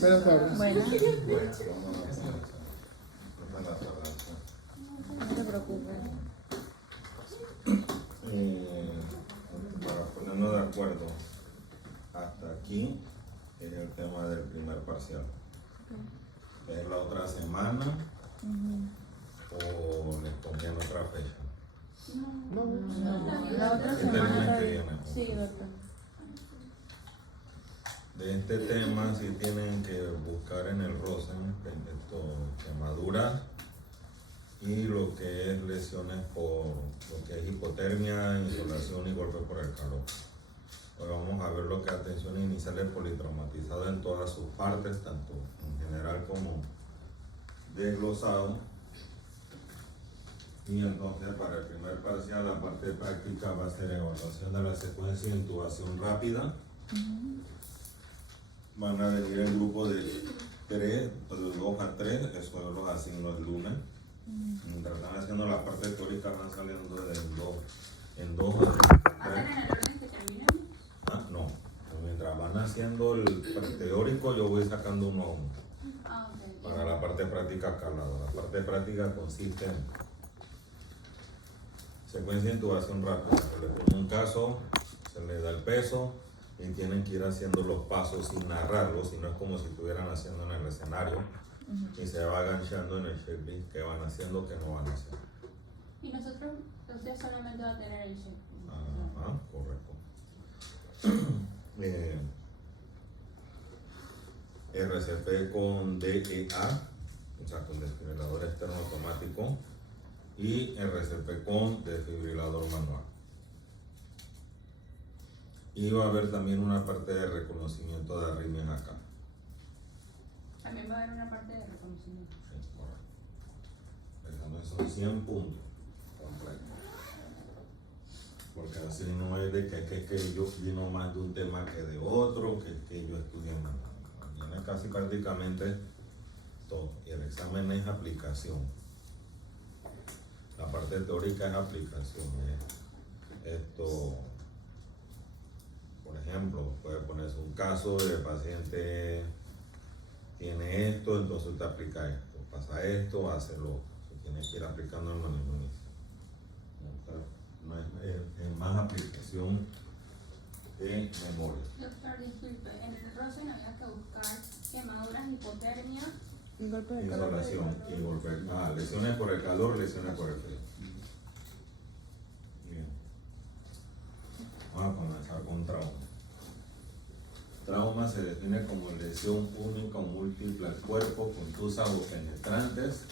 Buenas tardes. Bueno, Bueno, vamos a hacer eso. No me la tardanza. no te preocupes. Para ponernos de acuerdo, hasta aquí es el tema del primer parcial. ¿Es la otra semana o les conviene otra fecha? No, La otra Este semana lunes está que bien. viene. Sí, doctor. De este tema sí tienen que buscar en el ROSEN quemaduras y lo que es lesiones por lo que es hipotermia, insolación y golpe por el calor. Hoy vamos a ver lo que es atención inicial del politraumatizado en todas sus partes, tanto en general como desglosado. Y entonces para el primer parcial la parte práctica va a ser evaluación de la secuencia de intubación rápida. Van a venir en grupo de 3, de 2 a 3, eso yo los asigno el lunes. Mientras están haciendo la parte teórica van saliendo en 2 o 3. ¿Hacen en el orden que terminan? No, mientras van haciendo el teórico yo voy sacando uno a uno. Ah, ok. Para la parte práctica acá al lado. La parte práctica consiste en secuencia de intubación rápida. Se le pone un caso, se le da el peso y tienen que ir haciendo los pasos sin narrarlos, sino es como si estuvieran haciendo en el escenario y se va aganchando en el checklist que van haciendo, que no van haciendo. Y nosotros, usted solamente va a tener el check. Ajá, correcto. RCP con DEA, o sea, con desfibrilador externo automático, y RCP con desfibrilador manual. Y va a haber también una parte de reconocimiento de arritmias acá. También va a haber una parte de reconocimiento. Sí, correcto. Entonces son 100 puntos completos. Porque así no es de que yo vino más de un tema que de otro, que yo estudié más. Viene casi prácticamente todo. Y el examen es aplicación. La parte teórica es aplicación. Esto, por ejemplo, puede ponerse un caso de paciente tiene esto, entonces usted aplica esto, pasa esto, hace lo otro. Tiene que ir aplicando el manejo inicial. No es más aplicación de memoria. Doctor, disculpe, en el ROSEN había que buscar quemaduras, hipotermia. Un golpe de calor. Insolación y golpe. Lesiones por el calor, lesiones por el frío. Bien. Vamos a comenzar con trauma. Trauma se define como lesión única o múltiple al cuerpo, contusas o penetrantes,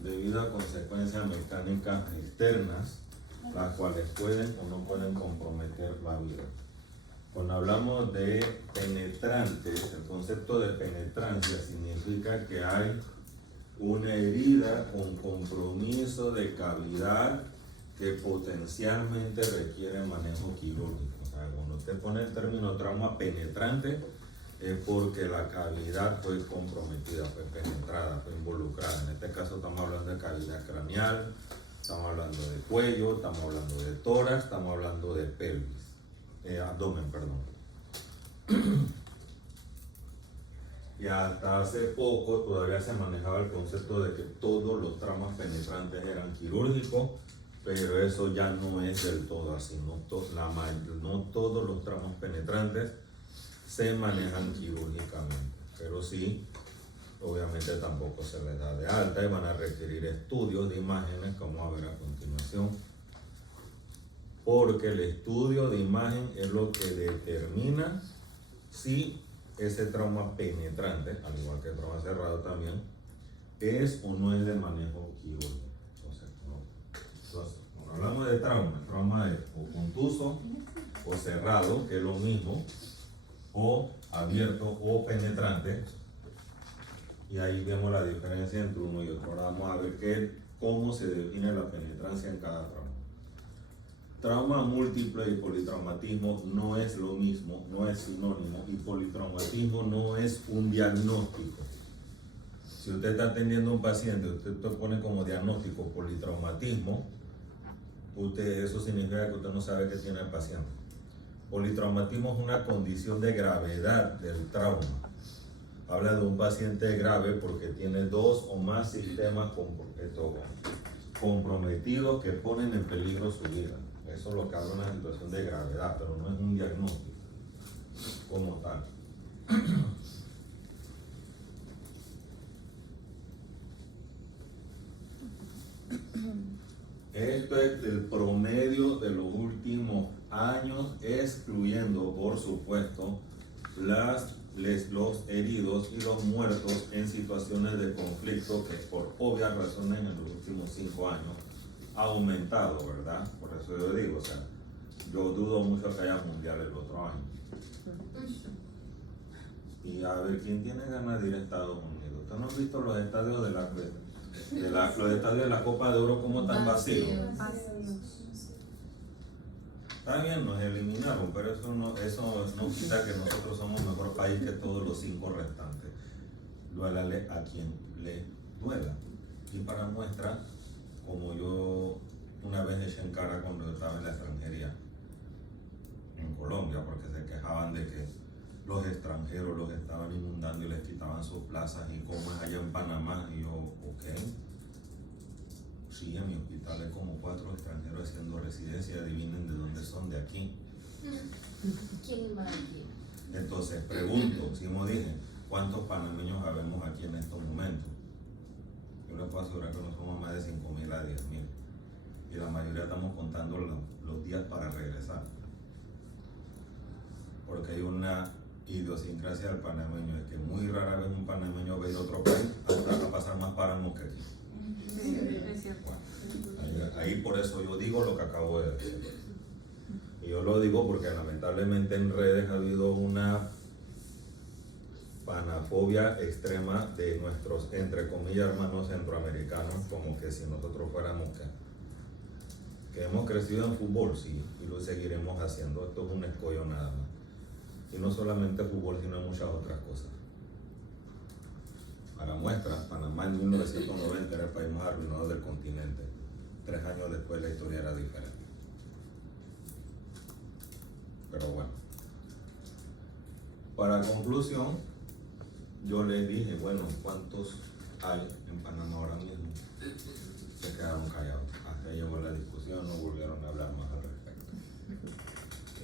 debido a consecuencias mecánicas externas, las cuales pueden o no pueden comprometer la vida. Cuando hablamos de penetrantes, el concepto de penetrancia significa que hay una herida con compromiso de cavidad que potencialmente requiere manejo quirúrgico. O sea, cuando usted pone el término trauma penetrante, es porque la cavidad fue comprometida, fue penetrada, fue involucrada. En este caso estamos hablando de cavidad craneal, estamos hablando de cuello, estamos hablando de tórax, estamos hablando de pelvis, abdomen, perdón. Y hasta hace poco todavía se manejaba el concepto de que todos los traumas penetrantes eran quirúrgicos, pero eso ya no es del todo así. No todos los traumas penetrantes se manejan quirúrgicamente, pero sí, obviamente tampoco se les da de alta y van a requerir estudios de imágenes, como vamos a ver a continuación, porque el estudio de imagen es lo que determina si ese trauma penetrante, al igual que el trauma cerrado también, es o no es de manejo quirúrgico. Entonces, cuando hablamos de trauma, el trauma es o contuso o cerrado, que es lo mismo, o abierto o penetrante, y ahí vemos la diferencia entre uno y otro. Ahora vamos a ver cómo se define la penetrancia en cada trauma. Trauma múltiple y politraumatismo no es lo mismo, no es sinónimo, y politraumatismo no es un diagnóstico. Si usted está atendiendo a un paciente, usted pone como diagnóstico politraumatismo, eso significa que usted no sabe qué tiene el paciente. Politraumatismo es una condición de gravedad del trauma. habla de un paciente grave porque tiene 2 o más sistemas comprometidos que ponen en peligro su vida. Eso es lo que habla de una situación de gravedad, pero no es un diagnóstico como tal. Esto es el promedio de los últimos años, excluyendo, por supuesto, los heridos y los muertos en situaciones de conflicto que por obvias razones en los últimos 5 años ha aumentado, ¿verdad? Por eso yo digo, o sea, yo dudo mucho que haya mundial el otro año. Y a ver, ¿quién tiene ganas de ir a Estados Unidos? ¿Ustedes no han visto los estadios de los estadios de la Copa de Oro como están vacíos? Está bien, nos eliminaron, pero eso no quita que nosotros somos mejor país que todos los 5 restantes. Duélale a quien le duela. Y para muestra, como yo una vez eché en cara cuando yo estaba en la extranjería, en Colombia, porque se quejaban de que los extranjeros los estaban inundando y les quitaban sus plazas, y como es allá en Panamá, y yo, ok. Sí, en mi hospital hay como 4 extranjeros haciendo residencia, adivinen de dónde son, de aquí. ¿Quién va aquí? Entonces pregunto, como dije, ¿cuántos panameños habemos aquí en estos momentos? Yo les puedo asegurar que no somos más de 5.000 a 10.000, y la mayoría estamos contando los días para regresar, porque hay una idiosincrasia del panameño, es que muy rara vez un panameño va a ir a otro país hasta a pasar más páramos que aquí. Es cierto. Ahí por eso yo digo lo que acabo de decir. Y yo lo digo porque lamentablemente en redes ha habido una panafobia extrema de nuestros, entre comillas, hermanos centroamericanos, como que si nosotros fuéramos que hemos crecido en fútbol, sí, y lo seguiremos haciendo. Esto es un escollo nada más. Y no solamente fútbol, sino muchas otras cosas. Para muestra, Panamá en 1990 era el país más arruinado del continente. 3 años después la historia era diferente. Pero bueno. Para conclusión, yo les dije, bueno, ¿cuántos hay en Panamá ahora mismo? Se quedaron callados. Hasta ahí llegó la discusión, no volvieron a hablar más al respecto.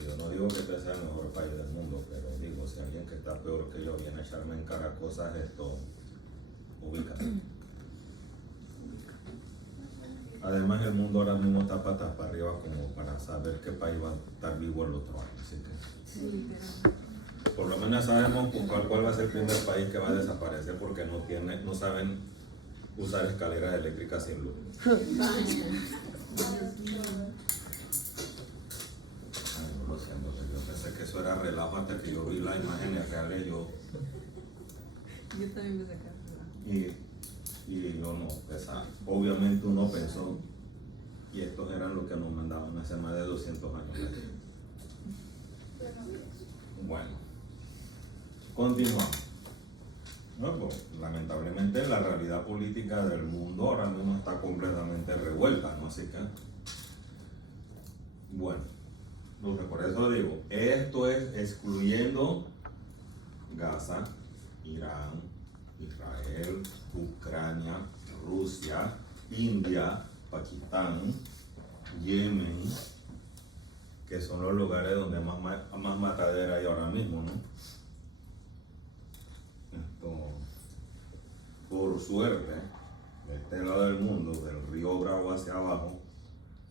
Y yo no digo que este sea el mejor país del mundo, pero digo, si alguien que está peor que yo viene a echarme en cara cosas, esto... ubícate. Además, el mundo ahora mismo está patas para arriba como para saber qué país va a estar vivo el otro año. Así que, por lo menos sabemos cuál va a ser el primer país que va a desaparecer porque no saben usar escaleras eléctricas sin luz. Ay, no lo siento, yo pensé que eso era relajo hasta que yo vi las imágenes reales. Yo también me sacaron. Y yo no, obviamente uno pensó, y estos eran los que nos mandaban hace más de 200 años. Bueno, continuamos. No, pues, lamentablemente la realidad política del mundo ahora mismo está completamente revuelta, ¿no? Así que, bueno, por eso digo, esto es excluyendo Gaza, Irán, Israel, Ucrania, Rusia, India, Pakistán, Yemen, que son los lugares donde más matadera hay ahora mismo, ¿no? Por suerte, de este lado del mundo, del río Bravo hacia abajo,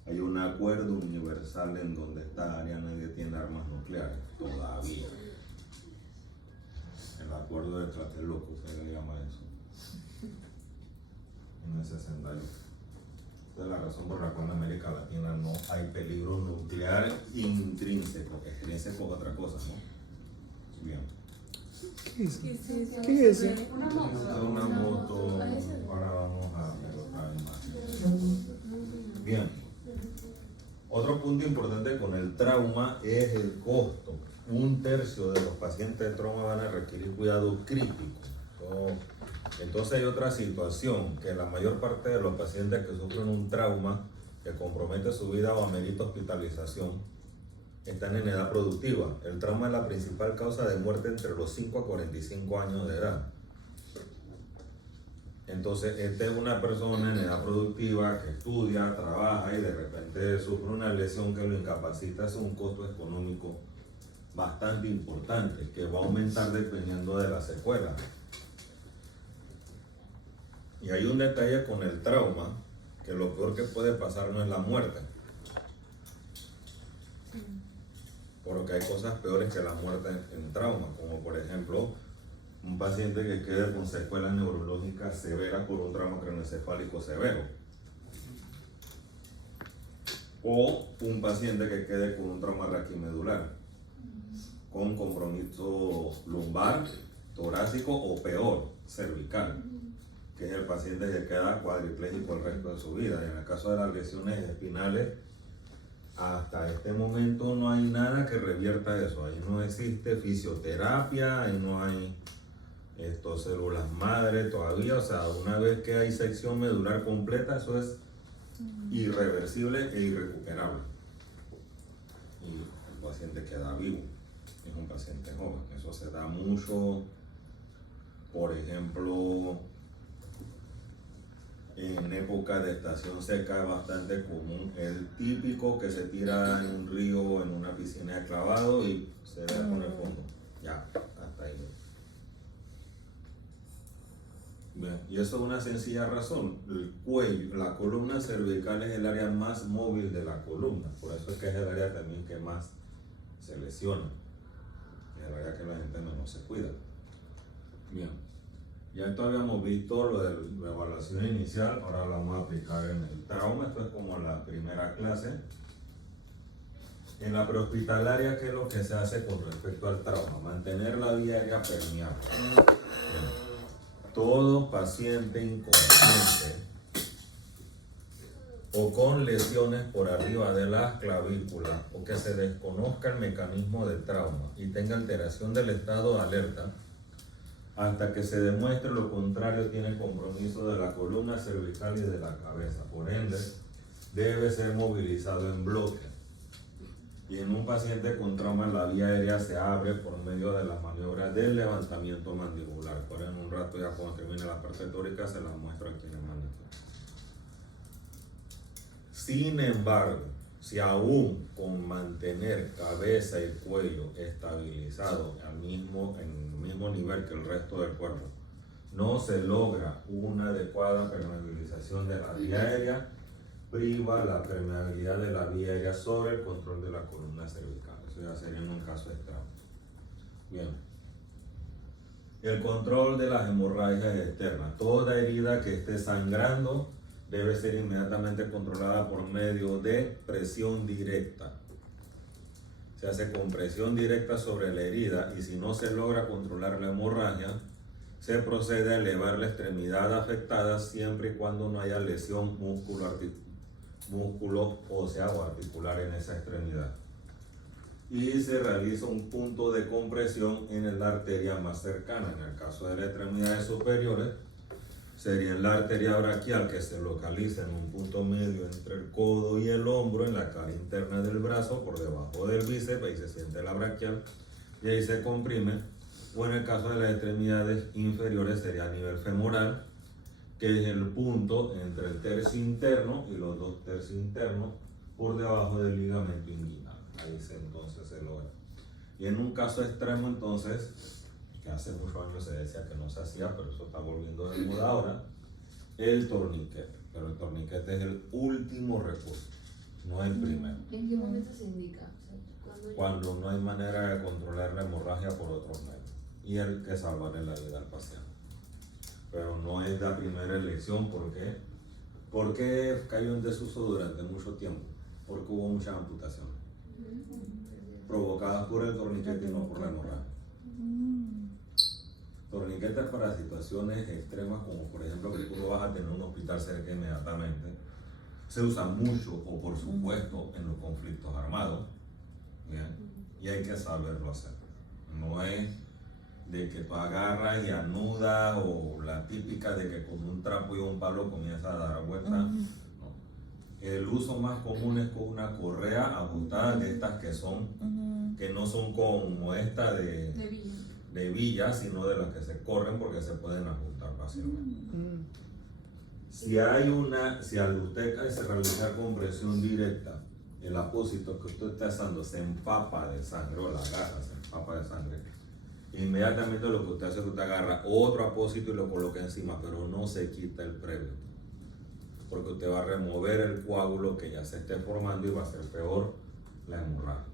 hay un acuerdo universal en donde esta área nadie tiene armas nucleares, todavía. El acuerdo de Tlatelolco, se le llama eso. En ese escenario. Esta es la razón por la cual en América Latina no hay peligro nuclear intrínseco. Extrínseco es otra cosa, ¿no? Bien. ¿Qué es? ¿Qué es eso? Una moto. Es una moto. Ahora vamos a ver otra imagen. Bien. Otro punto importante con el trauma es el costo. 1/3 de los pacientes de trauma van a requerir cuidado crítico. Entonces hay otra situación, que la mayor parte de los pacientes que sufren un trauma que compromete su vida o amerita hospitalización, están en edad productiva. El trauma es la principal causa de muerte entre los 5 a 45 años de edad. Entonces, esta es una persona en edad productiva que estudia, trabaja y de repente sufre una lesión que lo incapacita. Es un costo económico bastante importante que va a aumentar dependiendo de la secuela. Y hay un detalle con el trauma, que lo peor que puede pasar no es la muerte. Porque hay cosas peores que la muerte en trauma, como por ejemplo un paciente que quede con secuelas neurológicas severas por un trauma craneoencefálico severo, o un paciente que quede con un trauma raquimedular, con compromiso lumbar, torácico o peor, cervical, que es el paciente que queda cuadripléjico el resto de su vida. Y en el caso de las lesiones espinales, hasta este momento no hay nada que revierta eso. Ahí no existe fisioterapia, ahí no hay células madre todavía. O sea, una vez que hay sección medular completa, eso es irreversible e irrecuperable. Y el paciente queda vivo. Es un paciente joven. Eso se da mucho, por ejemplo, en época de estación seca es bastante común. El típico que se tira en un río o en una piscina de clavado y se ve con el fondo. Ya, hasta ahí. Bien, y eso es una sencilla razón. El cuello, la columna cervical es el área más móvil de la columna. Por eso es que es el área también que más se lesiona. Es el área que la gente menos se cuida. Bien. Ya esto habíamos visto lo de la evaluación inicial, ahora lo vamos a aplicar en el trauma. Esto es como la primera clase. En la prehospitalaria, ¿qué es lo que se hace con respecto al trauma? Mantener la vía aérea permeable. Todo paciente inconsciente o con lesiones por arriba de las clavículas o que se desconozca el mecanismo del trauma y tenga alteración del estado de alerta, hasta que se demuestre lo contrario, tiene compromiso de la columna cervical y de la cabeza. Por ende, debe ser movilizado en bloque. Y en un paciente con trauma, la vía aérea se abre por medio de las maniobras del levantamiento mandibular. Por en un rato, ya cuando termine la parte teórica, se las muestro aquí en el monitor. Sin embargo, si aún con mantener cabeza y cuello estabilizados en el mismo nivel que el resto del cuerpo, no se logra una adecuada permeabilización de la vía aérea, priva la permeabilidad de la vía aérea sobre el control de la columna cervical. Eso ya sería en un caso extremo. Bien. El control de las hemorragias externas. Toda herida que esté sangrando debe ser inmediatamente controlada por medio de presión directa. Se hace con presión directa sobre la herida y si no se logra controlar la hemorragia, se procede a elevar la extremidad afectada siempre y cuando no haya lesión músculo ósea o articular en esa extremidad. Y se realiza un punto de compresión en la arteria más cercana. En el caso de las extremidades superiores, sería en la arteria braquial, que se localiza en un punto medio entre el codo y el hombro, en la cara interna del brazo, por debajo del bíceps, ahí se siente la braquial y ahí se comprime. O en el caso de las extremidades inferiores sería a nivel femoral, que es el punto entre el tercio interno y los dos tercios internos por debajo del ligamento inguinal. Ahí entonces se logra. Y en un caso extremo entonces, que hace muchos años se decía que no se hacía, pero eso está volviendo de moda ahora, el torniquete. Pero el torniquete es el último recurso, no el primero. ¿En qué momento se indica? Cuando no hay manera de controlar la hemorragia por otros medios. Y hay que salvarle la vida al paciente. Pero no es la primera elección. ¿Por qué? Porque cayó en desuso durante mucho tiempo. Porque hubo muchas amputaciones provocadas por el torniquete y no por la hemorragia. Torniquetes para situaciones extremas, como por ejemplo que tú no vas a tener un hospital cerca inmediatamente, se usa mucho, o por supuesto, en los conflictos armados. ¿Bien? Y hay que saberlo hacer. No es de que tú agarras y anudas, o la típica de que con un trapo y un palo comienza a dar vueltas. No. El uso más común es con una correa ajustada de estas que son, que no son como esta De Villa. de villa, sino de las que se corren porque se pueden ajustar fácilmente. Si al usted realizar compresión directa, el apósito que usted está usando se empapa de sangre, o la garra se empapa de sangre, inmediatamente lo que usted hace es que usted agarra otro apósito y lo coloca encima, pero no se quita el previo, porque usted va a remover el coágulo que ya se esté formando y va a ser peor la hemorragia.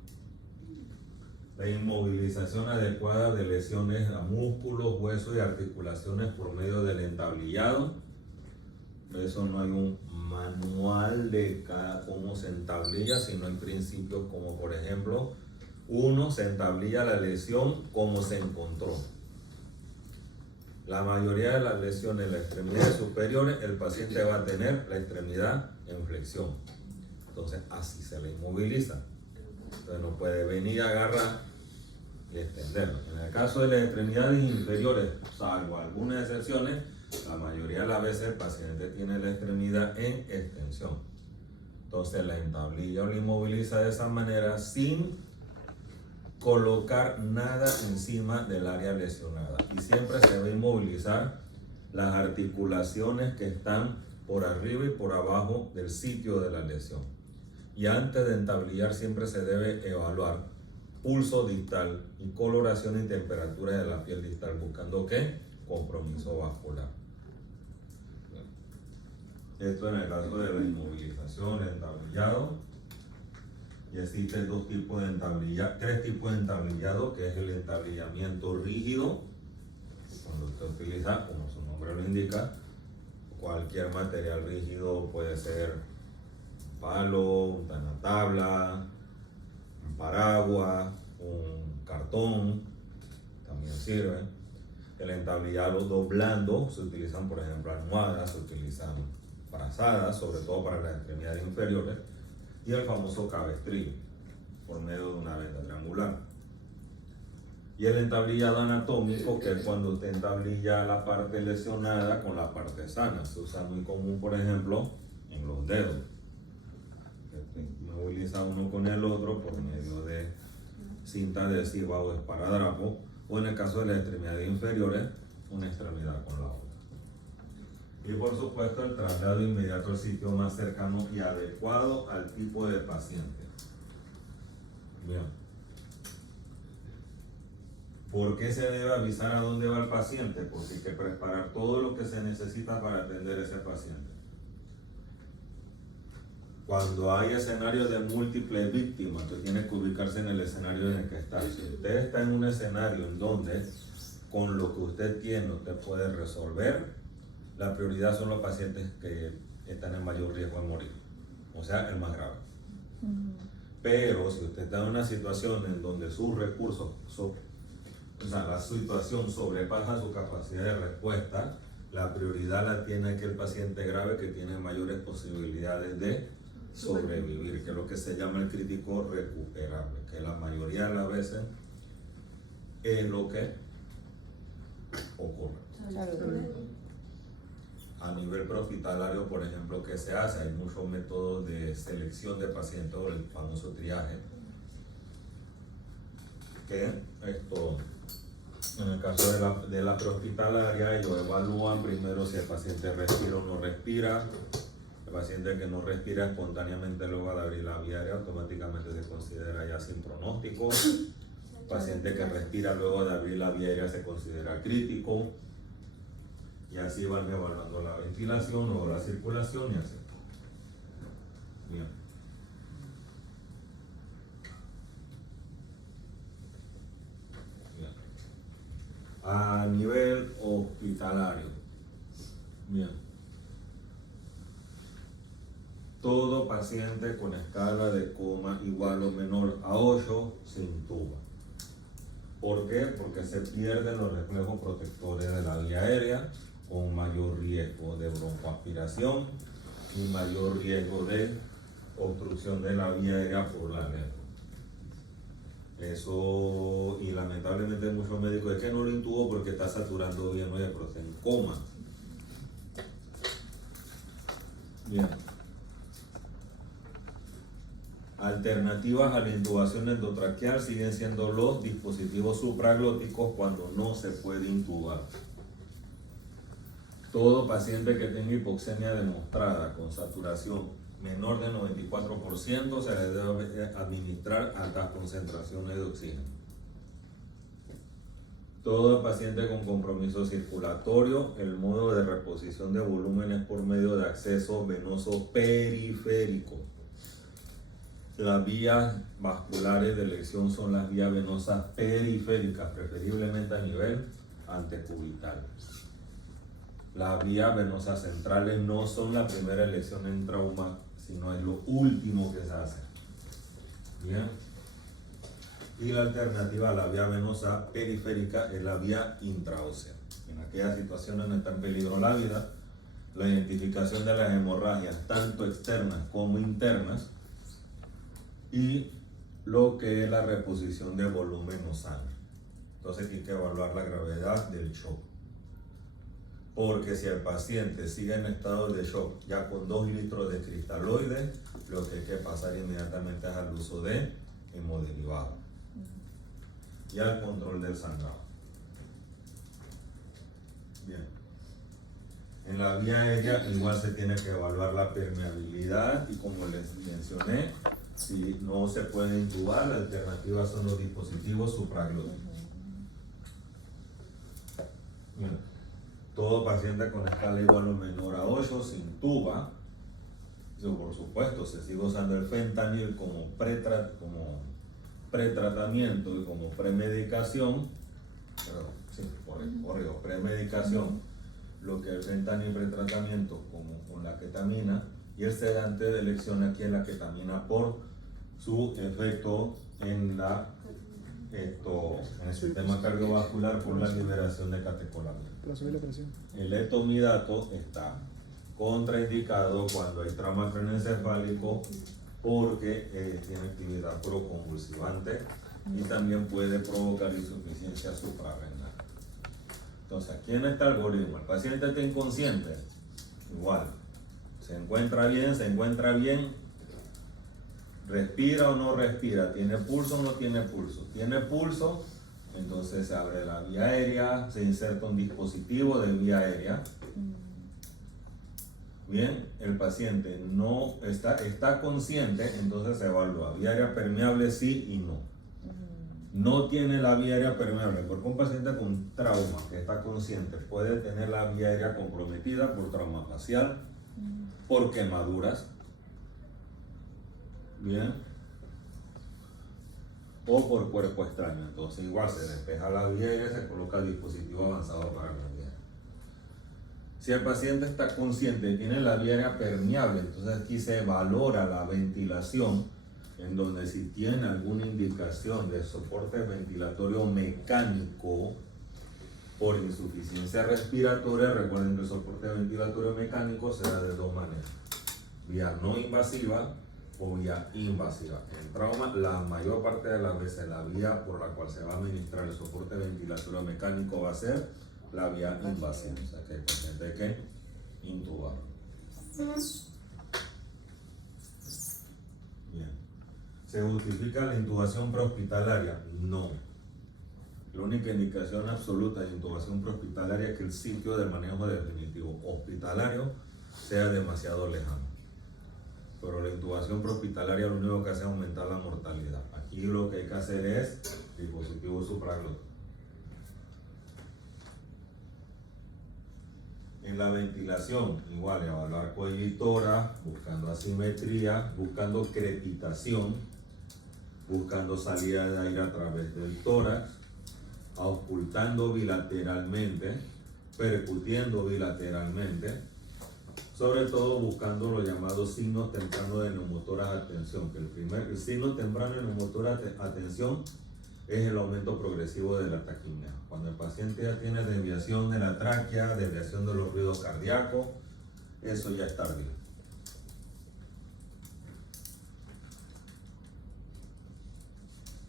La inmovilización adecuada de lesiones a músculos, huesos y articulaciones por medio del entablillado. Eso no hay un manual de cómo se entablilla, sino en principios como por ejemplo, uno, se entablilla la lesión como se encontró. La mayoría de las lesiones en las extremidades superiores, el paciente va a tener la extremidad en flexión. Entonces así se le inmoviliza. Entonces no puede venir a agarrar y extenderlo. En el caso de las extremidades inferiores, salvo algunas excepciones, la mayoría de las veces el paciente tiene la extremidad en extensión. Entonces la entablilla o la inmoviliza de esa manera sin colocar nada encima del área lesionada. Y siempre se va a inmovilizar las articulaciones que están por arriba y por abajo del sitio de la lesión. Y antes de entablillar siempre se debe evaluar pulso distal y coloración y temperatura de la piel distal, buscando ¿qué? Compromiso vascular. Esto en el caso de la inmovilización, el entablillado. Y existen tres tipos de entablillado, que es el entablillamiento rígido, cuando usted utiliza, como su nombre lo indica, cualquier material rígido, puede ser un palo, una tabla, un paraguas, un cartón, también sirve. El entablillado blando, se utilizan por ejemplo almohadas, se utilizan frazadas, sobre todo para las extremidades inferiores, y el famoso cabestrillo, por medio de una venda triangular. Y el entablillado anatómico, que es cuando usted entablilla la parte lesionada con la parte sana. Se usa muy común, por ejemplo, en los dedos. Moviliza uno con el otro por medio de cinta adhesiva o esparadrapo, o en el caso de las extremidades inferiores, una extremidad con la otra. Y por supuesto el traslado inmediato al sitio más cercano y adecuado al tipo de paciente. Bien. ¿Por qué se debe avisar a dónde va el paciente? Porque hay que preparar todo lo que se necesita para atender a ese paciente. Cuando hay escenarios de múltiples víctimas, usted tiene que ubicarse en el escenario en el que está. Si usted está en un escenario en donde con lo que usted tiene usted puede resolver, la prioridad son los pacientes que están en mayor riesgo de morir, o sea, el más grave. Pero si usted está en una situación en donde sus recursos, la situación sobrepasa su capacidad de respuesta, la prioridad la tiene aquel paciente grave que tiene mayores posibilidades de sobrevivir, que es lo que se llama el crítico recuperable, que la mayoría de las veces es lo que ocurre. A nivel prehospitalario, por ejemplo, ¿qué se hace? Hay muchos métodos de selección de pacientes, o el famoso triaje, que esto, en el caso de la prehospitalaria, ellos evalúan primero si el paciente respira o no respira. El paciente que no respira espontáneamente luego de abrir la vía aérea automáticamente se considera ya sin pronóstico. El paciente que respira luego de abrir la vía aérea se considera crítico. Y así van evaluando la ventilación o la circulación y así. Bien. Bien. A nivel hospitalario. Bien. Todo paciente con escala de coma igual o menor a 8 se intuba. ¿Por qué? Porque se pierden los reflejos protectores de la vía aérea, con mayor riesgo de broncoaspiración y mayor riesgo de obstrucción de la vía aérea por la nefro. Eso, y lamentablemente muchos médicos es que no lo intubó porque está saturando bien, oye, pero está en coma. Bien. Alternativas a la intubación endotraqueal siguen siendo los dispositivos supraglóticos cuando no se puede intubar. Todo paciente que tenga hipoxemia demostrada con saturación menor del 94% se le debe administrar altas concentraciones de oxígeno. Todo paciente con compromiso circulatorio, el modo de reposición de volumen es por medio de acceso venoso periférico. Las vías vasculares de elección son las vías venosas periféricas, preferiblemente a nivel antecubital. Las vías venosas centrales no son la primera elección en trauma, sino es lo último que se hace. Bien. Y la alternativa a la vía venosa periférica es la vía intraósea. En aquellas situaciones donde está en peligro la vida, la identificación de las hemorragias, tanto externas como internas, y lo que es la reposición de volumen o sangre. Entonces hay que evaluar la gravedad del shock. Porque si el paciente sigue en estado de shock ya con 2 litros de cristaloides, lo que hay que pasar inmediatamente es al uso de hemoderivados y al control del sangrado. Bien. En la vía aérea igual se tiene que evaluar la permeabilidad y, como les mencioné, si no se puede intubar, la alternativa son los dispositivos supraglóticos. Bien. Todo paciente con escala igual o menor a 8 se intuba. Por supuesto, se sigue usando el fentanil como pretratamiento y como premedicación, premedicación, lo que el fentanil pretratamiento como con la ketamina, y el sedante de elección aquí es la ketamina por su efecto en el sistema cardiovascular por la liberación de catecolamina. El etomidato está contraindicado cuando hay trauma craneoencefálico porque tiene actividad proconvulsivante y también puede provocar insuficiencia suprarrenal. Entonces, aquí en este algoritmo, el paciente está inconsciente, igual, se encuentra bien, respira o no respira, tiene pulso o no tiene pulso, entonces se abre la vía aérea, se inserta un dispositivo de vía aérea. Bien, el paciente no está consciente, entonces se evalúa vía aérea permeable sí y no. No tiene la vía aérea permeable, porque un paciente con trauma que está consciente puede tener la vía aérea comprometida por trauma facial, por quemaduras, bien, o por cuerpo extraño. Entonces igual se despeja la vía aérea y se coloca el dispositivo avanzado para la vía. Si el paciente está consciente y tiene la vía aérea permeable, entonces aquí se valora la ventilación, en donde si tiene alguna indicación de soporte ventilatorio mecánico por insuficiencia respiratoria, recuerden que el soporte ventilatorio mecánico se da de 2 maneras: vía no invasiva o vía invasiva. En trauma, la mayor parte de las veces la vía por la cual se va a administrar el soporte ventilatorio mecánico va a ser la vía invasiva, o sea que el paciente hay que intubar. Bien. ¿Se justifica la intubación prehospitalaria? No. La única indicación absoluta de intubación prehospitalaria es que el sitio de manejo definitivo hospitalario sea demasiado lejano. Pero la intubación prehospitalaria lo único que hace es aumentar la mortalidad. Aquí lo que hay que hacer es dispositivo supraglótico. En la ventilación, igual, evaluar cohibitora, buscando asimetría, buscando crepitación, buscando salida de aire a través del tórax, auscultando bilateralmente, percutiendo bilateralmente, sobre todo buscando los llamados signos tempranos de neumotoras atención, que el signo temprano de neumotoras atención es el aumento progresivo de la taquipnea. Cuando el paciente ya tiene desviación de la tráquea, desviación de los ruidos cardíacos, eso ya es tardío.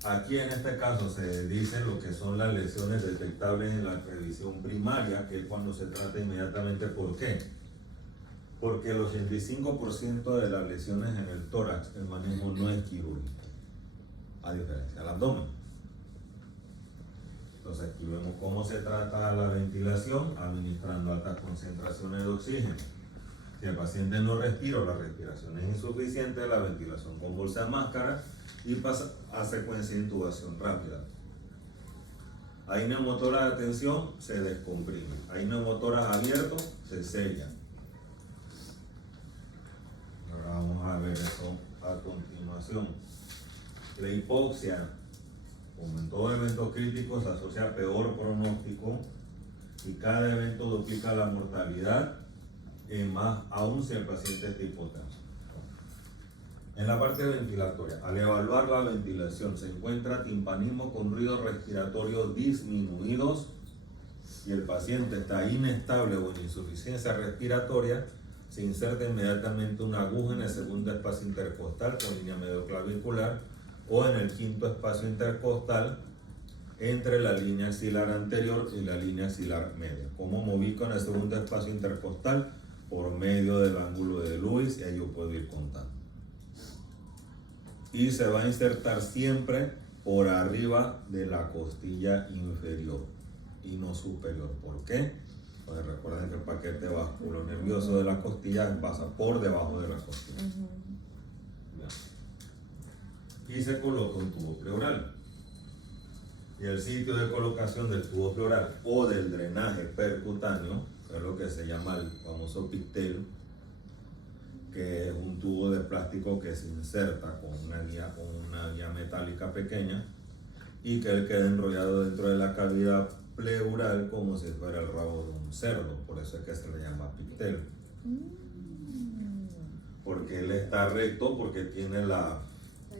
Aquí en este caso se dice lo que son las lesiones detectables en la revisión primaria, que es cuando se trata inmediatamente. ¿Por qué? Porque el 85% de las lesiones en el tórax, el manejo no es quirúrgico, a diferencia del abdomen. Entonces aquí vemos cómo se trata la ventilación, administrando altas concentraciones de oxígeno. Si el paciente no respira o la respiración es insuficiente, la ventilación con bolsa de máscara y pasa a secuencia de intubación rápida. Hay neumotoras de tensión, se descomprimen. Hay neumotoras abiertos, se sellan. Ahora vamos a ver eso a continuación. La hipoxia, como en todo evento crítico, se asocia a peor pronóstico y cada evento duplica la mortalidad, más aún si el paciente está hipotenso. En la parte ventilatoria, al evaluar la ventilación, se encuentra timpanismo con ruidos respiratorios disminuidos y el paciente está inestable o en insuficiencia respiratoria, se inserta inmediatamente una aguja en el segundo espacio intercostal con línea medioclavicular o en el quinto espacio intercostal entre la línea axilar anterior y la línea axilar media. ¿Cómo me ubico en el segundo espacio intercostal? Por medio del ángulo de Lewis, y ahí yo puedo ir contando. Y se va a insertar siempre por arriba de la costilla inferior y no superior. ¿Por qué? Pues recuerden que el paquete vasculonervioso de la costilla pasa por debajo de la costilla. Y se coloca un tubo pleural. Y el sitio de colocación del tubo pleural o del drenaje percutáneo es lo que se llama el famoso pictel, que es un tubo de plástico que se inserta con una guía metálica pequeña y que él queda enrollado dentro de la cavidad pleural como si fuera el rabo de un cerdo, por eso es que se le llama pictel. Porque él está recto, porque tiene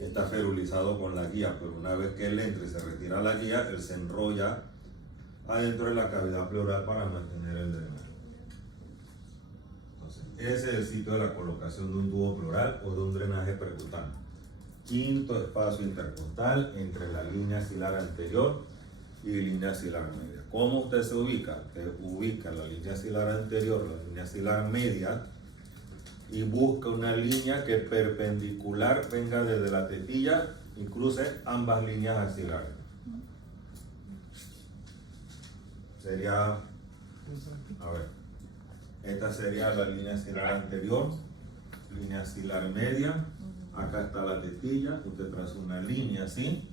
está ferulizado con la guía, pero una vez que él entra y se retira la guía, él se enrolla adentro de la cavidad pleural para mantener el drenaje. Entonces, ese es el sitio de la colocación de un tubo pleural o de un drenaje percutáneo. Quinto espacio intercostal entre la línea axilar anterior y línea axilar media. ¿Cómo usted se ubica? Usted ubica la línea axilar anterior, la línea axilar media, y busca una línea que perpendicular venga desde la tetilla y cruce ambas líneas axilares. Sería, a ver, esta sería la línea axilar anterior, línea axilar media, acá está la tetilla, usted traza una línea así,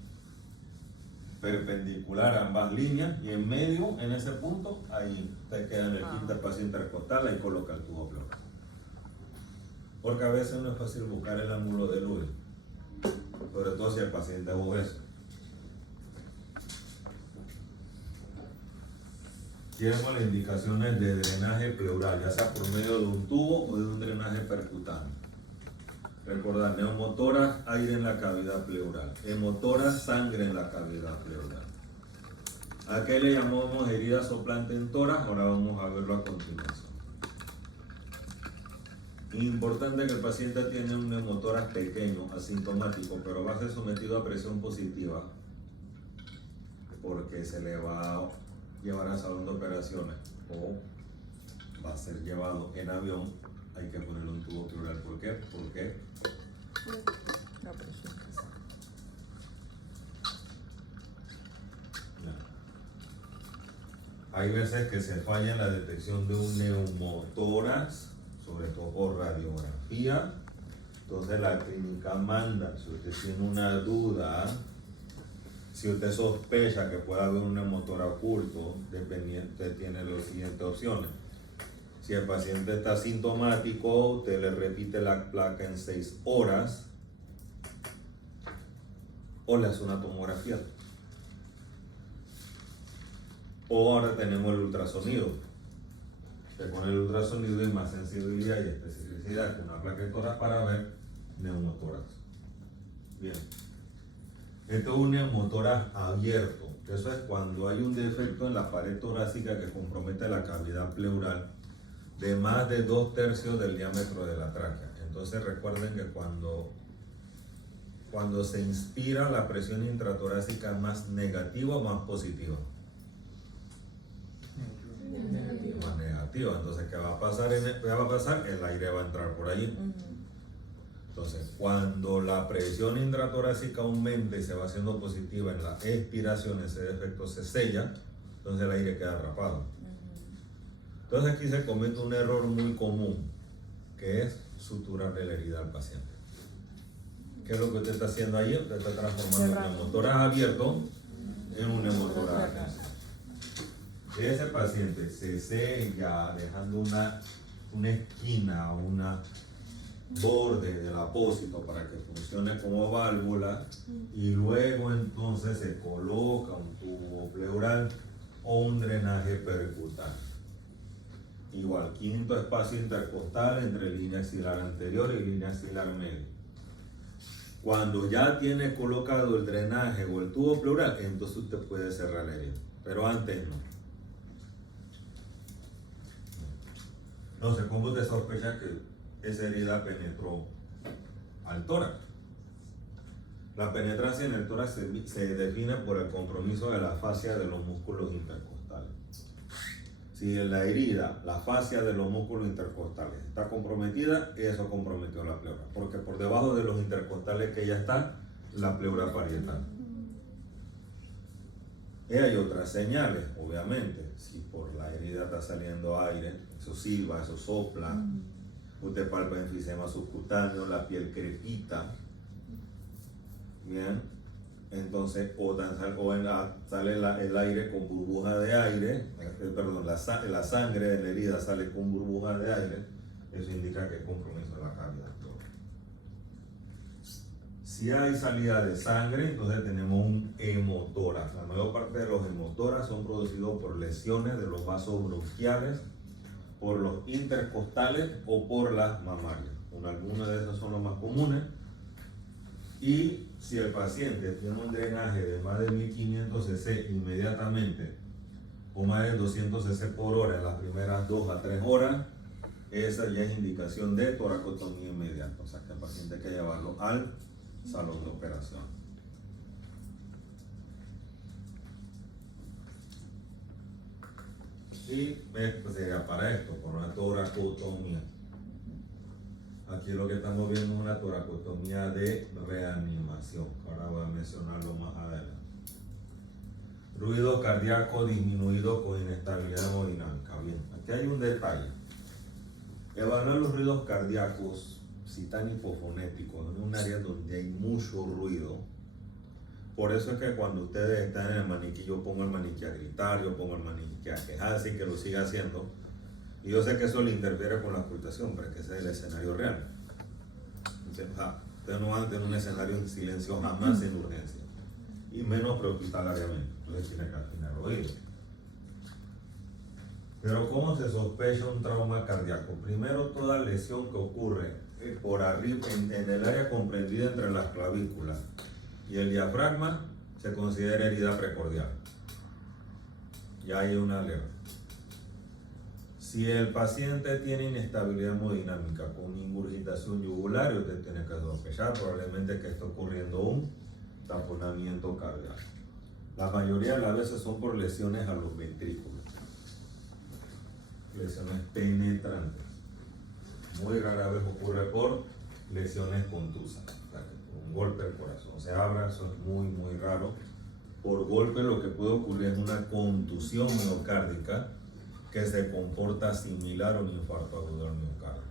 perpendicular a ambas líneas, y en medio, en ese punto, ahí usted queda en el quinto espacio intercostal, ahí coloca el tubo pleural. Porque a veces no es fácil buscar el ángulo de Lewis, sobre todo si el paciente es obeso. Tenemos las indicaciones de drenaje pleural, ya sea por medio de un tubo o de un drenaje percutáneo. Recordar, neumotoras, aire en la cavidad pleural. Hemotoras, sangre en la cavidad pleural. ¿A qué le llamamos herida soplante en tórax? Ahora vamos a verlo a continuación. Importante que el paciente tiene un neumotórax pequeño, asintomático, pero va a ser sometido a presión positiva porque se le va a llevar a salón de operaciones o va a ser llevado en avión. Hay que ponerle un tubo pleural. ¿Por qué? Porque La presión. hay veces que se falla en la detección de un neumotórax, sobre todo por radiografía. Entonces la clínica manda, si usted tiene una duda, si usted sospecha que pueda haber un neumotórax oculto, usted tiene las siguientes opciones. Si el paciente está asintomático, usted le repite la placa en 6 horas o le hace una tomografía. O ahora tenemos el ultrasonido. Que con el ultrasonido hay más sensibilidad y especificidad que una placa de tórax para ver neumotórax. Bien. Esto es un neumotórax abierto. Eso es cuando hay un defecto en la pared torácica que compromete la cavidad pleural de más de 2/3 del diámetro de la tráquea. Entonces recuerden que cuando se inspira, la presión intratorácica es más negativa o más positiva. Más negativa. activa. Entonces, ¿qué va a pasar? ¿Qué va a pasar? El aire va a entrar por allí. Ujú. Entonces, cuando la presión intratorácica aumenta y se va haciendo positiva en la expiración, ese defecto se sella, entonces el aire queda atrapado. Entonces aquí se comete un error muy común, que es suturarle la herida al paciente. ¿Qué es lo que usted está haciendo ahí? Usted está transformando un Cerrando. neumotórax abierto en un neumotórax adhesivo. Ese paciente se sella dejando una esquina, una borde del apósito para que funcione como válvula y luego entonces se coloca un tubo pleural o un drenaje percutáneo. Igual, quinto espacio intercostal entre línea axilar anterior y línea axilar media. Cuando ya tiene colocado el drenaje o el tubo pleural, entonces usted puede cerrar la herida, pero antes no. Entonces, ¿cómo usted sospecha que esa herida penetró al tórax? La penetrancia en el tórax se define por el compromiso de la fascia de los músculos intercostales. Si en la herida, la fascia de los músculos intercostales está comprometida, eso comprometió la pleura, porque por debajo de los intercostales que ya está, la pleura parietal. Y hay otras señales, obviamente. Si por la herida está saliendo aire, eso silba, eso sopla. Usted palpa enfisema subcutáneo, la piel crepita. Bien. Entonces, sale el aire con burbuja de aire, perdón, la sangre de la herida sale con burbuja de aire. Eso indica que hay compromiso de la cavidad. Si hay salida de sangre, entonces tenemos un hemotórax. La mayor parte de los hemotórax son producidos por lesiones de los vasos bronquiales, por los intercostales o por las mamarias. Algunos de esos son los más comunes. Y si el paciente tiene un drenaje de más de 1500 cc inmediatamente o más de 200 cc por hora en las primeras 2 a 3 horas, esa ya es indicación de toracotomía inmediata. O sea que el paciente hay que llevarlo al salón de operación. Y sería para esto, por una toracotomía. Aquí lo que estamos viendo es una toracotomía de reanimación. Ahora voy a mencionarlo más adelante. Ruido cardíaco disminuido con inestabilidad hemodinámica. Bien, aquí hay un detalle. Evaluar los ruidos cardíacos, si están hipofonéticos, en un área donde hay mucho ruido. Por eso es que cuando ustedes están en el maniquí, yo pongo el maniquí a gritar, yo pongo el maniquí a quejarse y que lo siga haciendo. Y yo sé que eso le interfiere con la ocultación, pero es que ese es el escenario real. Entonces, ustedes no van a tener un escenario en silencio jamás en urgencia, y menos prehospitalariamente. Entonces tiene que afinar el oído. Pero ¿cómo se sospecha un trauma cardíaco? Primero, toda lesión que ocurre por arriba, en el área comprendida entre las clavículas y el diafragma, se considera herida precordial. Ya hay una alerta. Si el paciente tiene inestabilidad hemodinámica con ingurgitación yugular, usted tiene que sospechar probablemente que está ocurriendo un taponamiento cardíaco. La mayoría de las veces son por lesiones a los ventrículos, lesiones penetrantes. Muy rara vez ocurre por lesiones contusas, o sea, por un golpe al corazón se abra, eso es muy muy raro. Por golpe lo que puede ocurrir es una contusión miocárdica que se comporta similar a un infarto agudo del miocardio.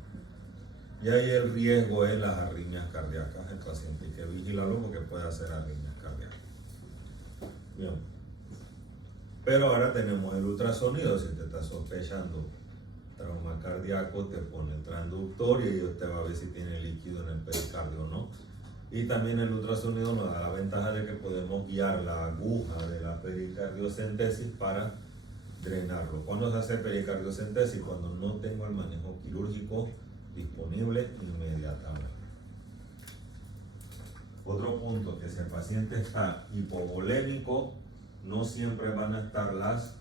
Y ahí el riesgo es las arritmias cardíacas. El paciente hay que vigilarlo porque puede hacer arritmias cardíacas. Bien. Pero ahora tenemos el ultrasonido. Si te está sospechando trauma cardíaco, te pone el transductor y usted va a ver si tiene líquido en el pericardio o no. Y también el ultrasonido nos da la ventaja de que podemos guiar la aguja de la pericardiocentesis para drenarlo. ¿Cuándo se hace pericardiocentesis? Cuando no tengo el manejo quirúrgico disponible inmediatamente. Otro punto, que si el paciente está hipovolémico, no siempre van a estar las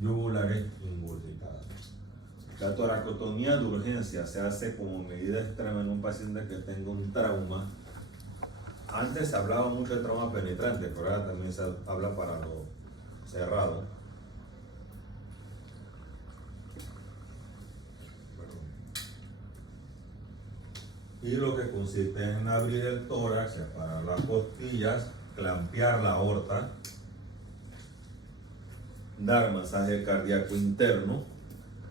yugulares ingurgitadas. La toracotomía de urgencia se hace como medida extrema en un paciente que tenga un trauma. Antes se hablaba mucho de trauma penetrante, pero ahora también se habla para lo cerrado. Y lo que consiste en abrir el tórax, separar las costillas, clampear la aorta, dar masaje cardíaco interno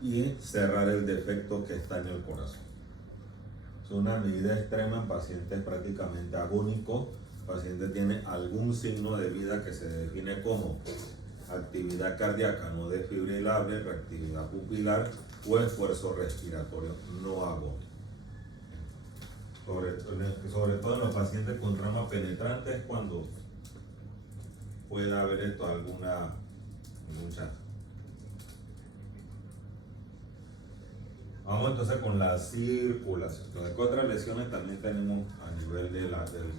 y cerrar el defecto que está en el corazón. Es una medida extrema en pacientes prácticamente agónicos. El paciente tiene algún signo de vida que se define como actividad cardíaca no desfibrilable, reactividad pupilar o esfuerzo respiratorio no agónico. Sobre todo en los pacientes con trauma penetrante es cuando puede haber esto algún chance. Vamos entonces con la circulación. Entonces, otras lesiones también tenemos a nivel del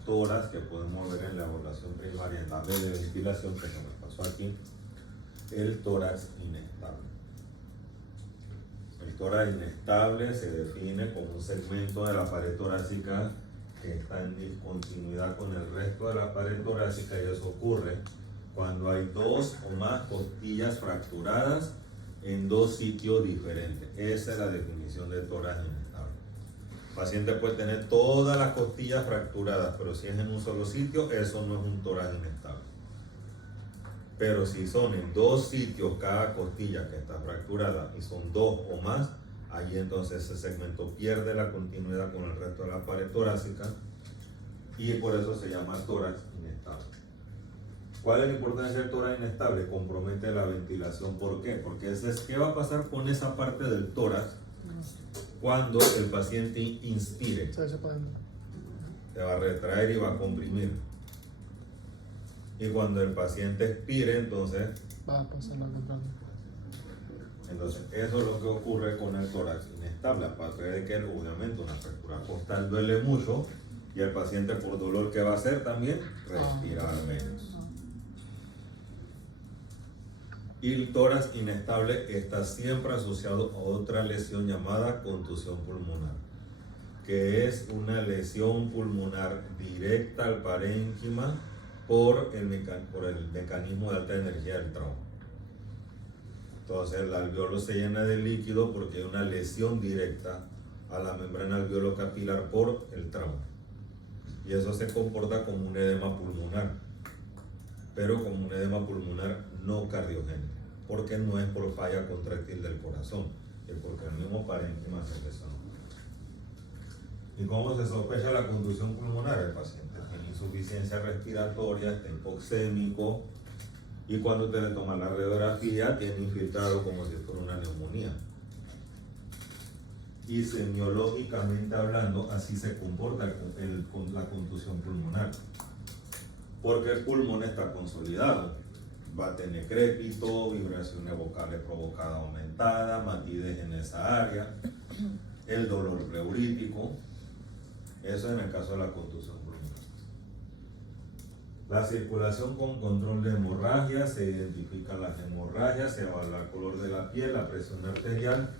tórax que podemos ver en la evaluación primaria, en la de ventilación que se nos pasó aquí, el tórax inestable. El tórax inestable se define como un segmento de la pared torácica que está en discontinuidad con el resto de la pared torácica, y eso ocurre cuando hay dos o más costillas fracturadas en dos sitios diferentes. Esa es la definición de tórax inestable. El paciente puede tener todas las costillas fracturadas, pero si es en un solo sitio, eso no es un tórax inestable. Pero si son en dos sitios cada costilla que está fracturada y son dos o más, ahí entonces ese segmento pierde la continuidad con el resto de la pared torácica y por eso se llama tórax inestable. ¿Cuál es la importancia del tórax inestable? Compromete la ventilación. ¿Por qué? Porque ¿qué va a pasar con esa parte del tórax cuando el paciente inspire? Se va a retraer y va a comprimir. Y cuando el paciente expire, entonces va a pasar la contracción. Entonces, eso es lo que ocurre con el tórax inestable, aparte de que obviamente una fractura costal duele mucho y el paciente por dolor, ¿qué va a hacer también? Respirar menos. Y el tórax inestable está siempre asociado a otra lesión llamada contusión pulmonar, que es una lesión pulmonar directa al parénquima por el mecanismo de alta energía del trauma. Entonces el alveolo se llena de líquido porque hay una lesión directa a la membrana alveolo capilar por el trauma. Y eso se comporta como un edema pulmonar, pero como un edema pulmonar no cardiogénico, porque no es por falla contráctil del corazón, es porque el mismo parénquima se lesionó. ¿Y cómo se sospecha la contusión pulmonar? El paciente tiene insuficiencia respiratoria, está hipoxémico, y cuando te le toman la radiografía tiene infiltrado como si fuera una neumonía. Y semiológicamente hablando, así se comporta la contusión pulmonar, porque el pulmón está consolidado, va a tener crépito, vibraciones vocales provocadas aumentadas, matidez en esa área, el dolor pleurítico. Eso en el caso de la contusión pulmonar. La circulación con control de hemorragia, se identifican las hemorragias, se evalúa el color de la piel, la presión arterial.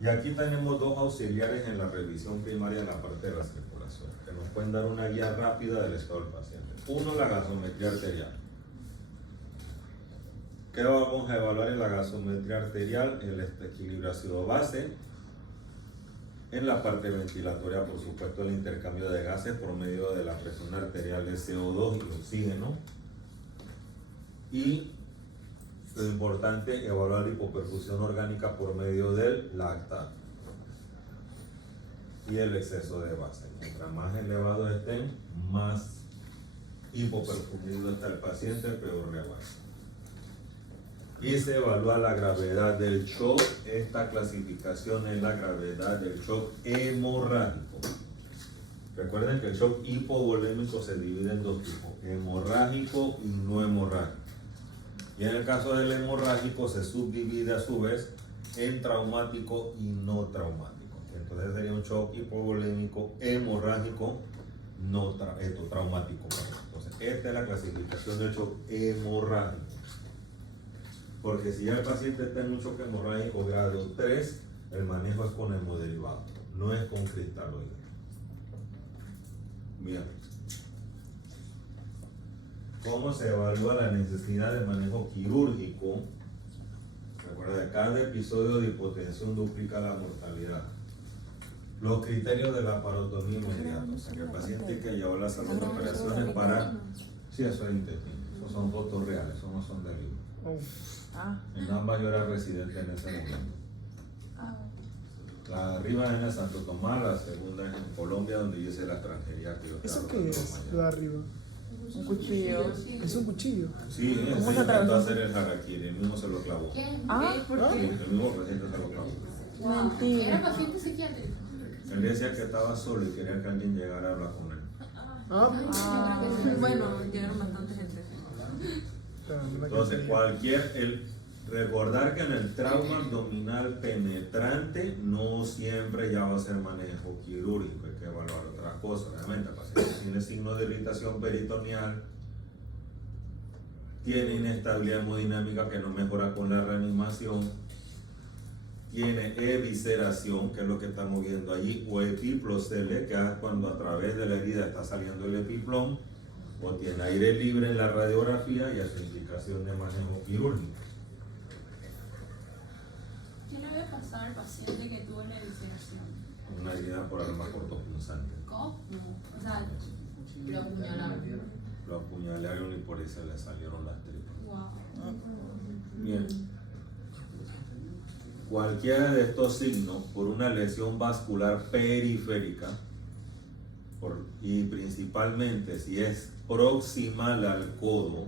Y aquí tenemos dos auxiliares en la revisión primaria en la parte de la circulación, que nos pueden dar una guía rápida del estado del paciente. Uno, la gasometría arterial. ¿Qué vamos a evaluar en la gasometría arterial? El equilibrio ácido-base. En la parte ventilatoria, por supuesto, el intercambio de gases por medio de la presión arterial de CO2 y oxígeno. Y lo importante, evaluar la hipoperfusión orgánica por medio del lactato y el exceso de base. Mientras más elevados estén, más hipoperfundido está el paciente, peor le va. Y se evalúa la gravedad del shock. Esta clasificación es la gravedad del shock hemorrágico. Recuerden que el shock hipovolémico se divide en dos tipos, hemorrágico y no hemorrágico. Y en el caso del hemorrágico se subdivide a su vez en traumático y no traumático. Entonces sería un shock hipovolémico, hemorrágico, traumático. Entonces esta es la clasificación del shock hemorrágico. Porque si ya el paciente está en un shock hemorrágico grado 3, el manejo es con hemoderivados, no es con cristaloide. Bien. ¿Cómo se evalúa la necesidad de manejo quirúrgico? Recuerda que cada episodio de hipotensión duplica la mortalidad. Los criterios de la parotomía inmediata, o sea, que el paciente que llevó las operaciones para... Sí, eso es intestino, esos son fotos reales, esos no son de libro. Ah, En ambas yo era residente en ese momento. La de arriba es en el Santo Tomás, la segunda es en Colombia, donde yo hice la extranjería que yo ¿Eso estaba qué tratando es? allá. Lo de arriba. un cuchillo. Es un cuchillo. Sí, ¿Cómo ese se intentó atravesó? hacer el harakiri, el mismo se lo clavó. Sí, ¿Qué? Ah, ¿Por ¿ah? qué? el mismo paciente se lo clavó. Wow. Mentira. Era paciente psiquiátrico. Él decía que estaba solo y quería que alguien llegara a hablar con él. Ah, Bueno, llegaron bastante gente. Entonces, recordar que en el trauma abdominal penetrante no siempre ya va a ser manejo quirúrgico, hay que evaluar otras cosas. Obviamente, el paciente tiene signos de irritación peritoneal, tiene inestabilidad hemodinámica que no mejora con la reanimación, tiene evisceración, que es lo que estamos viendo allí, o epiplocele, que es cuando a través de la herida está saliendo el epiplón, o tiene aire libre en la radiografía y es indicación de manejo quirúrgico. ¿Qué le debe pasar al paciente que tuvo la evisceración? Una herida por arma cortopunzante. ¿Cómo? O sea, Lo apuñalaron. Lo apuñalaron y por eso le salieron las tripas. wow. Bien. Cualquiera de estos signos, por una lesión vascular periférica, y principalmente si es proximal al codo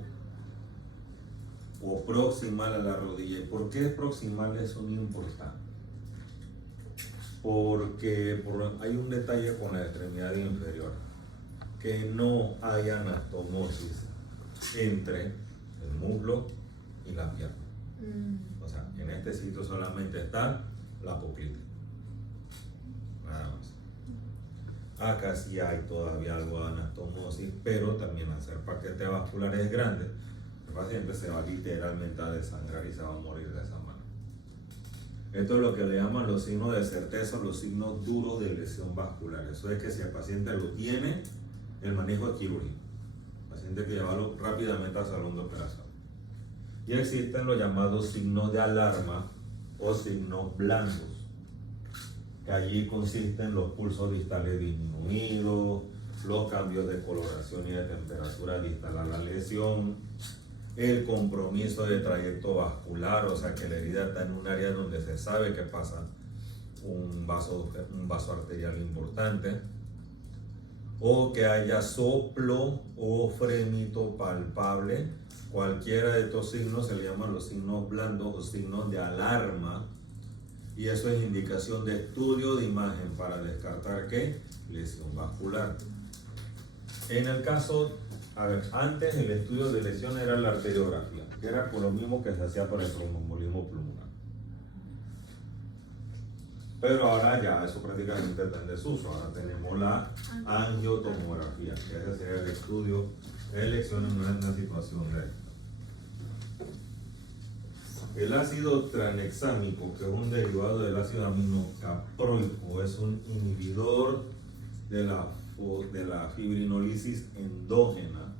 o proximal a la rodilla. ¿Por qué proximal es muy importante? Porque hay un detalle con la extremidad inferior, que no hay anastomosis entre el muslo y la pierna. O sea, en este sitio solamente está la poplita. Nada más. Acá sí hay todavía algo de anastomosis, pero también al ser paquete vascular es grande, el paciente se va literalmente a desangrar y se va a morir de esa manera. Esto es lo que le llaman los signos de certeza, los signos duros de lesión vascular. Eso es que si el paciente lo tiene, el manejo es quirúrgico. El paciente hay que llevarlo rápidamente al salón de operación. Y existen los llamados signos de alarma o signos blandos, que allí consisten los pulsos distales disminuidos, los cambios de coloración y de temperatura distal a la lesión, el compromiso de trayecto vascular, o sea que la herida está en un área donde se sabe que pasa un vaso arterial importante, o que haya soplo o frémito palpable. Cualquiera de estos signos se le llaman los signos blandos o signos de alarma, y eso es indicación de estudio de imagen para descartar ¿qué? Lesión vascular. En el caso, antes el estudio de lesión era la arteriografía, que era por lo mismo que se hacía para el tromboembolismo pulmonar. Pero ahora ya eso prácticamente está en desuso. Ahora tenemos la angiotomografía, que ese sería el estudio de lesión en una situación de esta. El ácido tranexámico, que es un derivado del ácido aminocaproico, es un inhibidor de la fibrinolisis endógena,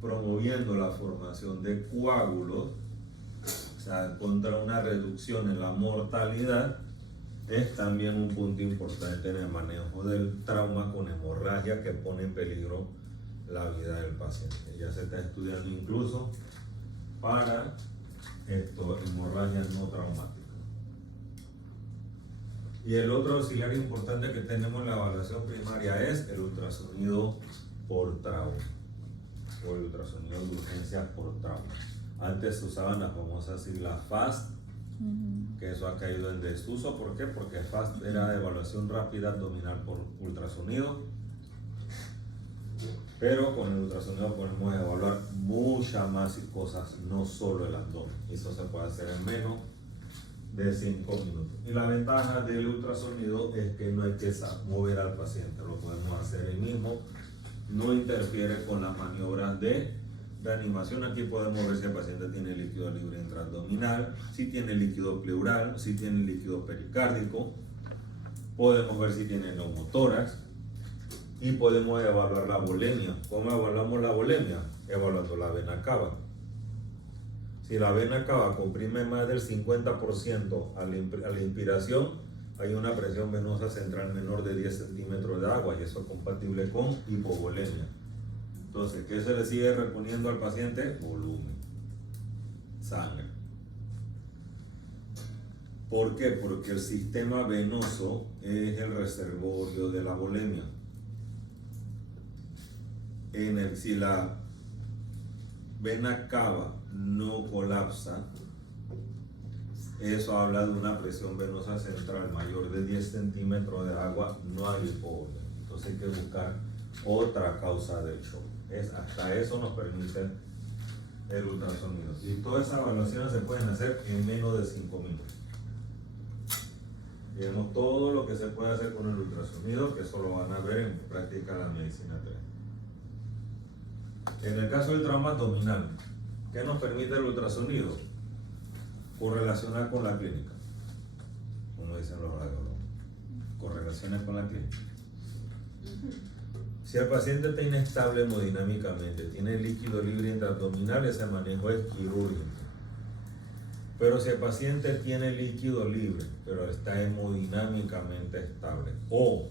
promoviendo la formación de coágulos, o sea, contra una reducción en la mortalidad. Es también un punto importante en el manejo del trauma con hemorragia que pone en peligro la vida del paciente. Ya se está estudiando incluso para hemorragias no traumáticas. Y el otro auxiliar importante que tenemos en la evaluación primaria es el ultrasonido por trauma, o el ultrasonido de urgencia por trauma. Antes se usaban las famosas siglas FAST, que eso ha caído en desuso. ¿Por qué? Porque FAST era evaluación rápida abdominal por ultrasonido, pero con el ultrasonido podemos evaluar muchas más cosas, no solo el abdomen. Eso se puede hacer en menos de 5 minutos. Y la ventaja del ultrasonido es que no hay que mover al paciente, lo podemos hacer ahí mismo, no interfiere con las maniobras de reanimación. Aquí podemos ver si el paciente tiene líquido libre intraabdominal, si tiene líquido pleural, si tiene líquido pericárdico, podemos ver si tiene neumotórax y podemos evaluar la volemia. ¿Cómo evaluamos la volemia? Evaluando la vena cava. Si la vena cava comprime más del 50% a la inspiración, hay una presión venosa central menor de 10 centímetros de agua y eso es compatible con hipovolemia. Entonces, ¿qué se le sigue reponiendo al paciente? Volumen, sangre. ¿Por qué? Porque el sistema venoso es el reservorio de la volemia. Si la vena cava no colapsa, eso habla de una presión venosa central mayor de 10 centímetros de agua, no hay hipovolemia. Entonces hay que buscar otra causa del shock. Hasta eso nos permite el ultrasonido. Y todas esas evaluaciones se pueden hacer en menos de 5 minutos. Vemos todo lo que se puede hacer con el ultrasonido, que eso lo van a ver en práctica de la medicina 3. En el caso del trauma abdominal, ¿qué nos permite el ultrasonido? Correlacionar con la clínica, como dicen los radiólogos. Correlaciones con la clínica. Si el paciente está inestable hemodinámicamente, tiene líquido libre intraabdominal, ese manejo es quirúrgico. Pero si el paciente tiene líquido libre, pero está hemodinámicamente estable, o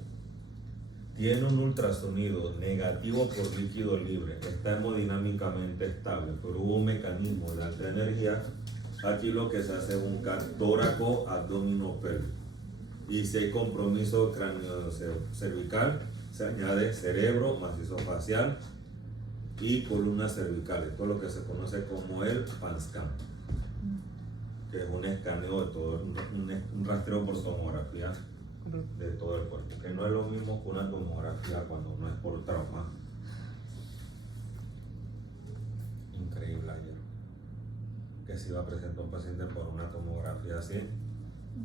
tiene un ultrasonido negativo por líquido libre, está hemodinámicamente estable, pero hubo un mecanismo de alta energía, aquí lo que se hace es un tóraco abdominopélvico. Y si hay compromiso cráneo cervical, se añade cerebro, macizo facial y columnas cervicales, todo lo que se conoce como el PANSCAN, que es un escaneo de todo, un rastreo por tomografía de todo el cuerpo, que no es lo mismo que una tomografía cuando no es por trauma. Increíble ayer, que se iba a presentar un paciente por una tomografía así,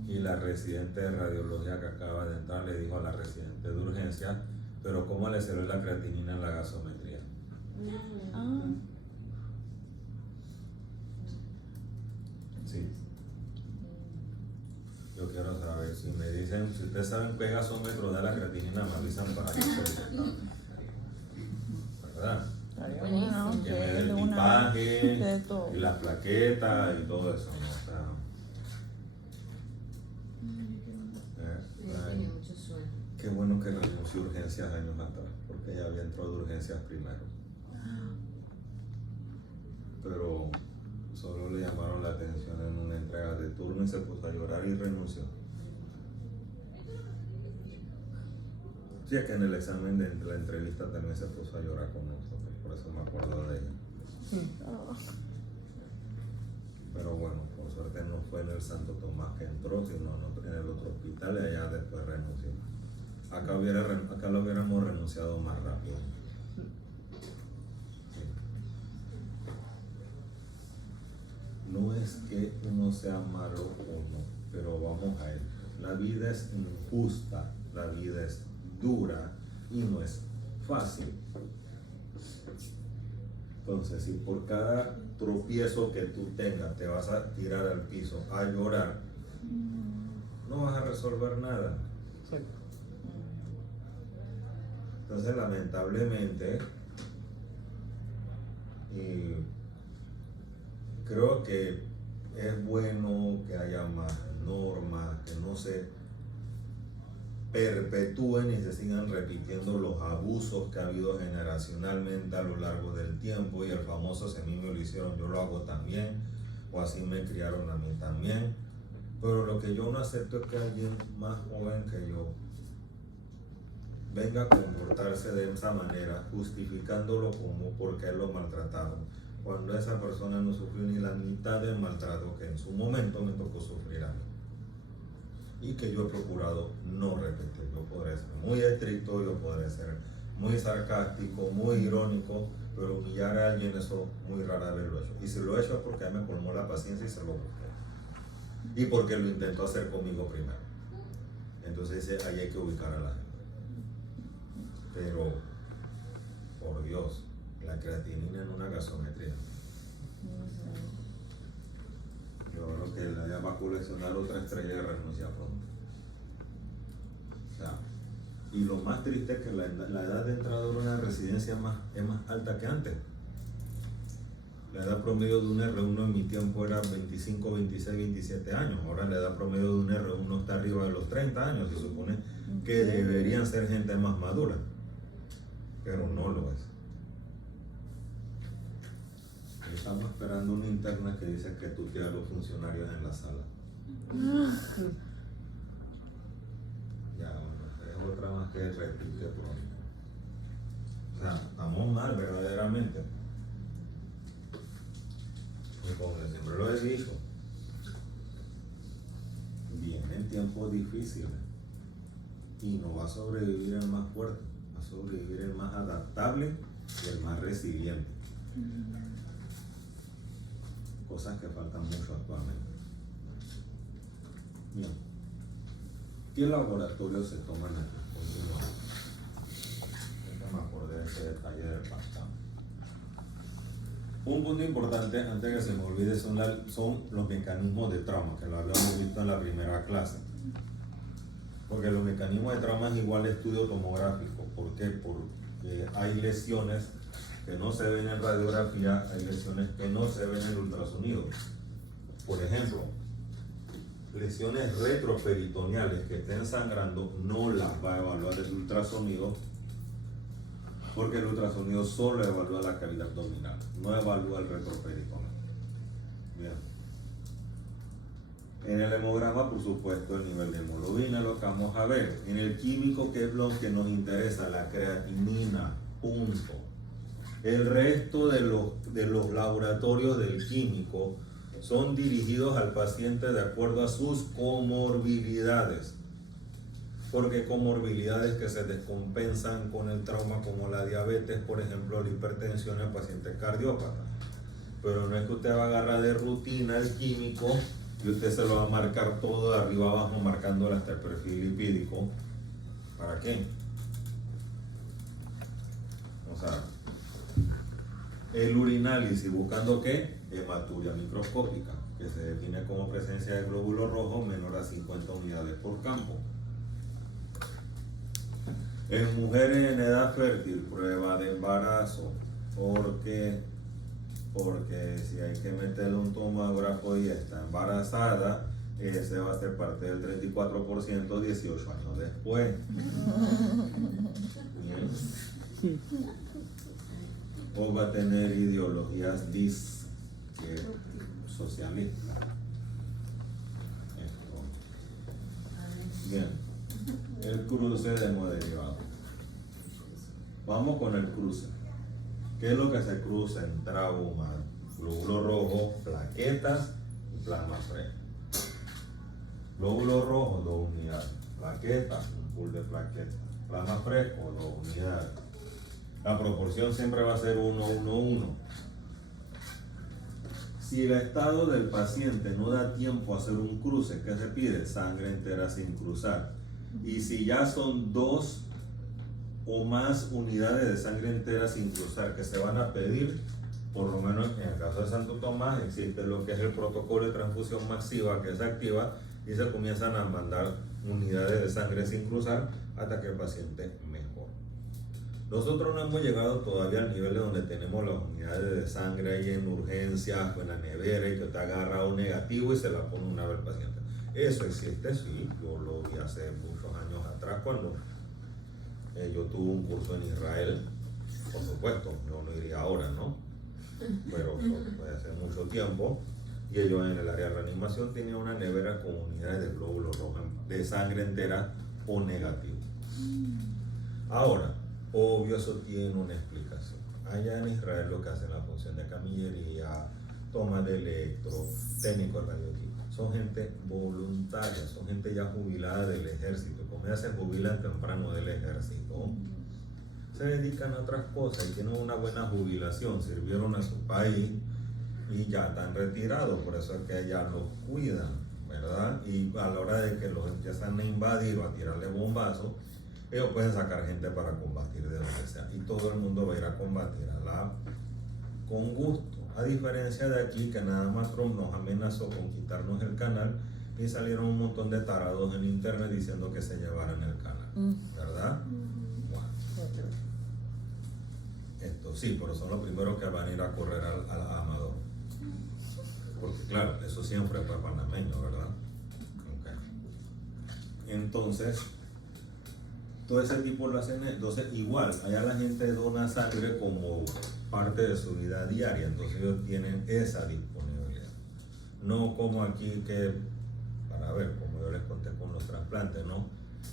y la residente de radiología que acaba de entrar le dijo a la residente de urgencia, pero ¿cómo le salió la creatinina en la gasometría? Sí. Yo quiero saber, si me dicen, si ustedes saben qué gasómetro da la creatinina, me avisan para que se ¿verdad? Bueno, Que me dé de el una tipaje de todo. y las plaquetas y todo eso, ¿no? O sea, Tenía mucho sueño. qué bueno que renunció a urgencias años atrás, porque ya había entrado de urgencias primero. Pero solo le llamaron la atención en una entrega de turno y se puso a llorar y renunció. Sí, es que en el examen de la entrevista también se puso a llorar con nosotros, por eso me acuerdo de ella. Pero bueno, por suerte no fue en el Santo Tomás que entró, sino en el otro hospital y allá después renunció. Acá lo hubiéramos renunciado más rápido. Sí. No es que uno sea malo o no, pero vamos a él. La vida es injusta, la vida es dura y no es fácil. Entonces, si por cada tropiezo que tú tengas te vas a tirar al piso a llorar, no vas a resolver nada. Entonces, lamentablemente, creo que es bueno que haya más normas, que no se perpetúen y se sigan repitiendo los abusos que ha habido generacionalmente a lo largo del tiempo, y el famoso "si a mí me lo hicieron, yo lo hago también", o "así me criaron a mí también". Pero lo que yo no acepto es que alguien más joven que yo venga a comportarse de esa manera, justificándolo como porque él lo maltrataron, cuando esa persona no sufrió ni la mitad del maltrato que en su momento me tocó sufrir a mí, y que yo he procurado no repetir. Yo podré ser muy estricto, yo podré ser muy sarcástico, muy irónico, pero humillar a alguien, eso muy rara vez lo he hecho. Y si lo he hecho es porque a mí me colmó la paciencia y se lo busqué, y porque lo intentó hacer conmigo primero. Entonces ahí hay que ubicar a la gente. Pero, por Dios, la creatinina en una gasometría. Yo creo que la va a coleccionar otra estrella de renuncia pronto. O sea, y lo más triste es que la edad de entrada de una residencia es más alta que antes. La edad promedio de un R1 en mi tiempo era 25, 26, 27 años. Ahora la edad promedio de un R1 está arriba de los 30 años. Se supone que deberían ser gente más madura, pero no lo es. Estamos esperando una interna que dice que tutea a los funcionarios en la sala. Ya, bueno, es otra más que repite pronto. O sea, estamos mal verdaderamente. Y como siempre lo he dicho, vienen tiempos difíciles y no va a sobrevivir el más fuerte, va a sobrevivir el más adaptable y el más resiliente. Cosas que faltan mucho actualmente. Bien. ¿Qué laboratorios se toman aquí? Continuamos. Me acordé de ese detalle del pasado. Un punto importante, antes que se me olvide, son los mecanismos de trauma, que lo habíamos visto en la primera clase. Porque los mecanismos de trauma es igual a estudio tomográfico. ¿Por qué? Porque hay lesiones que no se ven en radiografía, hay lesiones que no se ven en ultrasonido. Por ejemplo, lesiones retroperitoneales que estén sangrando no las va a evaluar el ultrasonido, porque el ultrasonido solo evalúa la cavidad abdominal, no evalúa el retroperitoneo. Bien. En el hemograma, por supuesto, el nivel de hemoglobina, lo que vamos a ver. En el químico, que es lo que nos interesa, la creatinina, punto. El resto de los laboratorios del químico son dirigidos al paciente de acuerdo a sus comorbilidades. Porque comorbilidades que se descompensan con el trauma, como la diabetes, por ejemplo, la hipertensión en pacientes cardiópatas. Pero no es que usted va a agarrar de rutina el químico y usted se lo va a marcar todo de arriba abajo, marcándole hasta el perfil lipídico. ¿Para qué? O sea, el urinálisis, buscando ¿qué? Hematuria microscópica, que se define como presencia de glóbulos rojos menor a 50 unidades por campo. En mujeres en edad fértil, prueba de embarazo, porque si hay que meterle un tomógrafo y está embarazada, ese va a ser parte del 34% 18 años después. ¿Bien? O va a tener ideologías socialistas. Bien, el cruce de hemoderivados. Vamos con el cruce. ¿Qué es lo que se cruza en trauma? Glóbulo rojo, plaquetas y plasma fresco. Glóbulo rojo, 2 unidades. Plaquetas, un pool de plaquetas. Plasma fresco, 2 unidades. La proporción siempre va a ser 1, 1, 1. Si el estado del paciente no da tiempo a hacer un cruce, ¿qué se pide? Sangre entera sin cruzar. Y si ya son 2 o más unidades de sangre entera sin cruzar que se van a pedir, por lo menos en el caso de Santo Tomás existe lo que es el protocolo de transfusión masiva, que se activa y se comienzan a mandar unidades de sangre sin cruzar hasta que el paciente mejore. Nosotros no hemos llegado todavía al nivel de donde tenemos las unidades de sangre ahí en urgencias o en la nevera y que te agarra un negativo y se la pone una vez al paciente. Eso existe, sí, yo lo vi hace muchos años atrás cuando yo tuve un curso en Israel, por supuesto, yo no iría ahora, ¿no? Pero fue hace mucho tiempo y ellos en el área de reanimación tenían una nevera con unidades de glóbulos rojos de sangre entera o negativo. Ahora, obvio, eso tiene una explicación. Allá en Israel lo que hacen la función de camillería, toma de electro, técnicos radioactivos, son gente voluntaria, son gente ya jubilada del ejército. Como ya se jubilan temprano del ejército, se dedican a otras cosas y tienen una buena jubilación, sirvieron a su país y ya están retirados, por eso es que allá los cuidan, ¿verdad? Y a la hora de que los empiezan a invadir o a tirarle bombazos, ellos pueden sacar gente para combatir de donde sea y todo el mundo va a ir a combatir con gusto, a diferencia de aquí que nada más Trump nos amenazó con quitarnos el canal y salieron un montón de tarados en internet diciendo que se llevaran el canal, ¿verdad? Bueno. Esto sí, pero son los primeros que van a ir a correr al Amador. Porque claro, eso siempre fue panameño, ¿verdad? Okay. Entonces, todo ese tipo lo hacen. Entonces, igual, allá la gente dona sangre como parte de su vida diaria, entonces ellos tienen esa disponibilidad. No como aquí que, para ver, como yo les conté con los trasplantes, ¿no?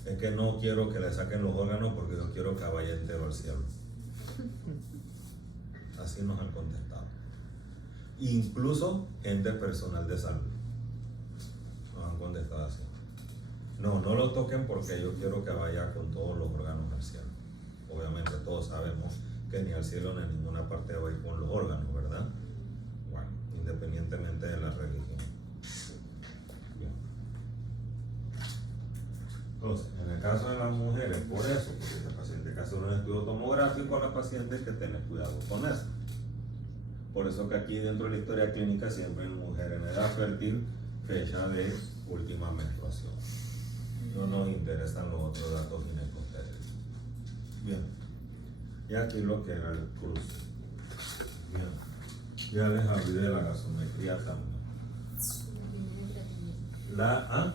Es que no quiero que le saquen los órganos porque yo quiero que vaya entero al cielo. Así nos han contestado. Incluso gente personal de salud nos han contestado así. No, no lo toquen porque yo quiero que vaya con todos los órganos al cielo. Obviamente todos sabemos que ni al cielo ni a ninguna parte va a ir con los órganos, ¿verdad? Bueno, independientemente de la religión. Bien. Entonces, en el caso de las mujeres, por eso, porque este paciente que hace un estudio tomográfico, la paciente hay que tener cuidado con eso. Por eso que aquí dentro de la historia clínica siempre hay mujer en edad fértil, fecha de última menstruación. No nos interesan los otros datos ginecostétricos. Bien. Y aquí lo que era el cruce. Bien. Ya les hablé de la gasometría también. La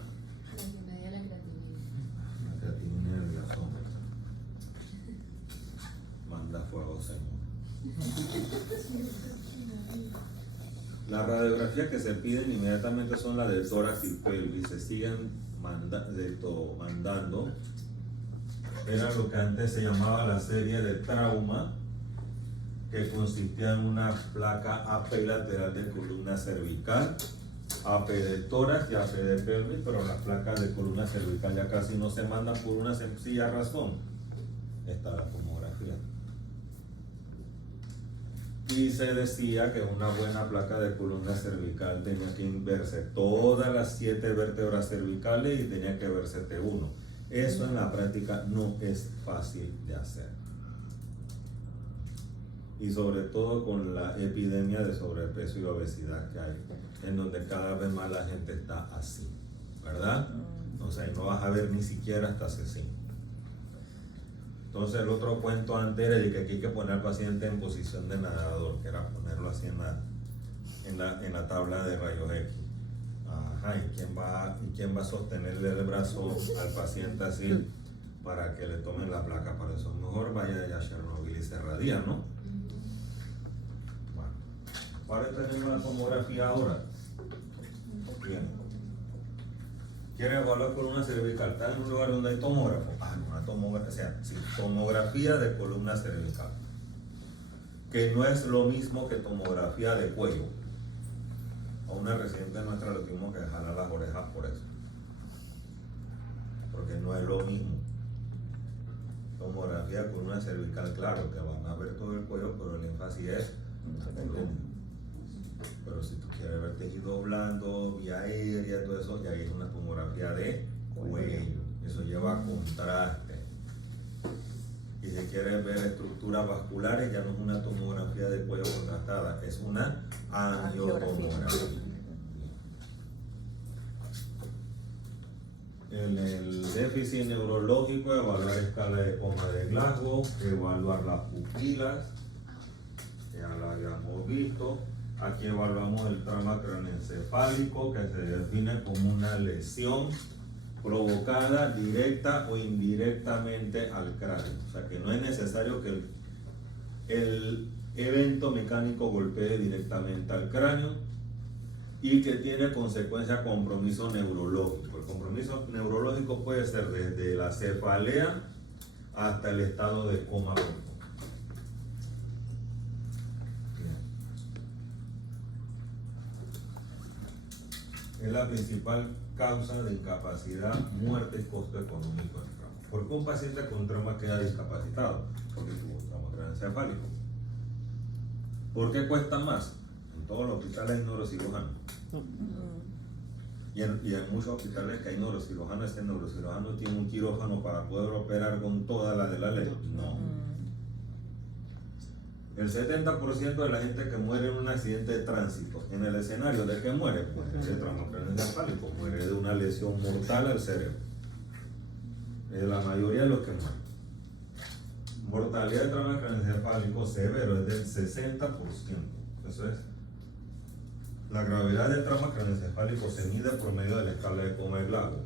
creatinina del gasómetro. Manda fuego, señor. Las radiografías que se piden inmediatamente son las de tórax y pelvis, se siguen mandando. Era lo que antes se llamaba la serie de trauma, que consistía en una placa AP lateral de columna cervical, AP de tórax y AP de pelvis, pero las placas de columna cervical ya casi no se mandan por una sencilla razón. Está la tomografía. Y se decía que una buena placa de columna cervical tenía que verse todas las 7 vértebras cervicales y tenía que verse T1. Eso en la práctica no es fácil de hacer. Y sobre todo con la epidemia de sobrepeso y obesidad que hay, en donde cada vez más la gente está así, ¿verdad? O sea, y no vas a ver ni siquiera hasta así. Entonces el otro cuento antes era de que aquí hay que poner al paciente en posición de nadador, que era ponerlo así en la tabla de rayos X. Ajá, ¿y quién va a sostenerle el brazo al paciente así para que le tomen la placa? Para eso mejor vaya a Chernobyl y se radia, ¿no? Bueno, para tener una tomografía ahora. Bien. ¿Quiere evaluar columna cervical? ¿Está en un lugar donde hay tomógrafo? Una tomografía, o sea, sí, tomografía de columna cervical, que no es lo mismo que tomografía de cuello. A una residente nuestra le tuvimos que jalar las orejas por eso, porque no es lo mismo. Tomografía de columna cervical, claro, que van a ver todo el cuello, pero el énfasis es volumen. Pero si tú quieres ver tejido blando, vía aérea, todo eso, ya hay una tomografía de cuello. Eso lleva contraste. Y si quieres ver estructuras vasculares, ya no es una tomografía de cuello contrastada, es una angiotomografía. En el déficit neurológico, evaluar escala de coma de Glasgow, evaluar las pupilas, ya lo habíamos visto. Aquí evaluamos el trauma craneoencefálico, que se define como una lesión provocada directa o indirectamente al cráneo. O sea que no es necesario que el evento mecánico golpee directamente al cráneo y que tiene consecuencia compromiso neurológico. El compromiso neurológico puede ser desde la cefalea hasta el estado de coma. Es la principal causa de incapacidad, muerte y costo económico del trauma. ¿Por qué un paciente con trauma queda discapacitado? Porque tuvo un trauma craneoencefálico. ¿Por qué cuesta más? En todos los hospitales hay neurocirujanos. Y en muchos hospitales que hay neurocirujanos, ese neurocirujano tiene un quirófano para poder operar con toda la de la ley. No. El 70% de la gente que muere en un accidente de tránsito, en el escenario de que muere, pues de trauma craneoencefálico, muere de una lesión mortal al cerebro. Es la mayoría de los que mueren. Mortalidad de trauma craneoencefálico severo es del 60%. Eso es. La gravedad del trauma craneoencefálico se mide por medio de la escala de Comer-Lago.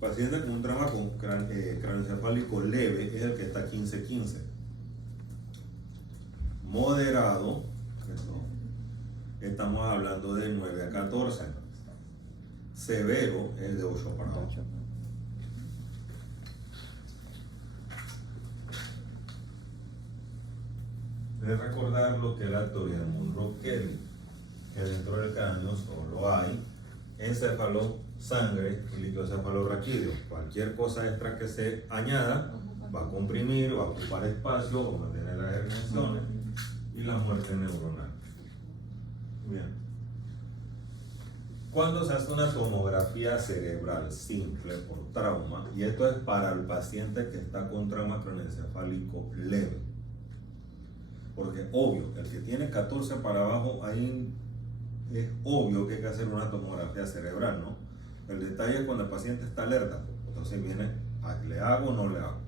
Paciente con un trauma craneoencefálico leve es el que está 15-15. Moderado, estamos hablando de 9 a 14. Severo es de 8 para abajo. Es recordar lo que es la teoría de Monroe-Kelly, que dentro del cráneo solo hay encéfalo, sangre y líquido cefalorraquídeo. Cualquier cosa extra que se añada va a comprimir, va a ocupar espacio, va a mantener las herniaciones y la muerte neuronal. Bien. Cuando se hace una tomografía cerebral simple por trauma, y esto es para el paciente que está con trauma craneoencefálico leve, porque obvio, el que tiene 14 para abajo, ahí es obvio que hay que hacer una tomografía cerebral, ¿no? El detalle es cuando el paciente está alerta, entonces viene, ¿le hago o no le hago?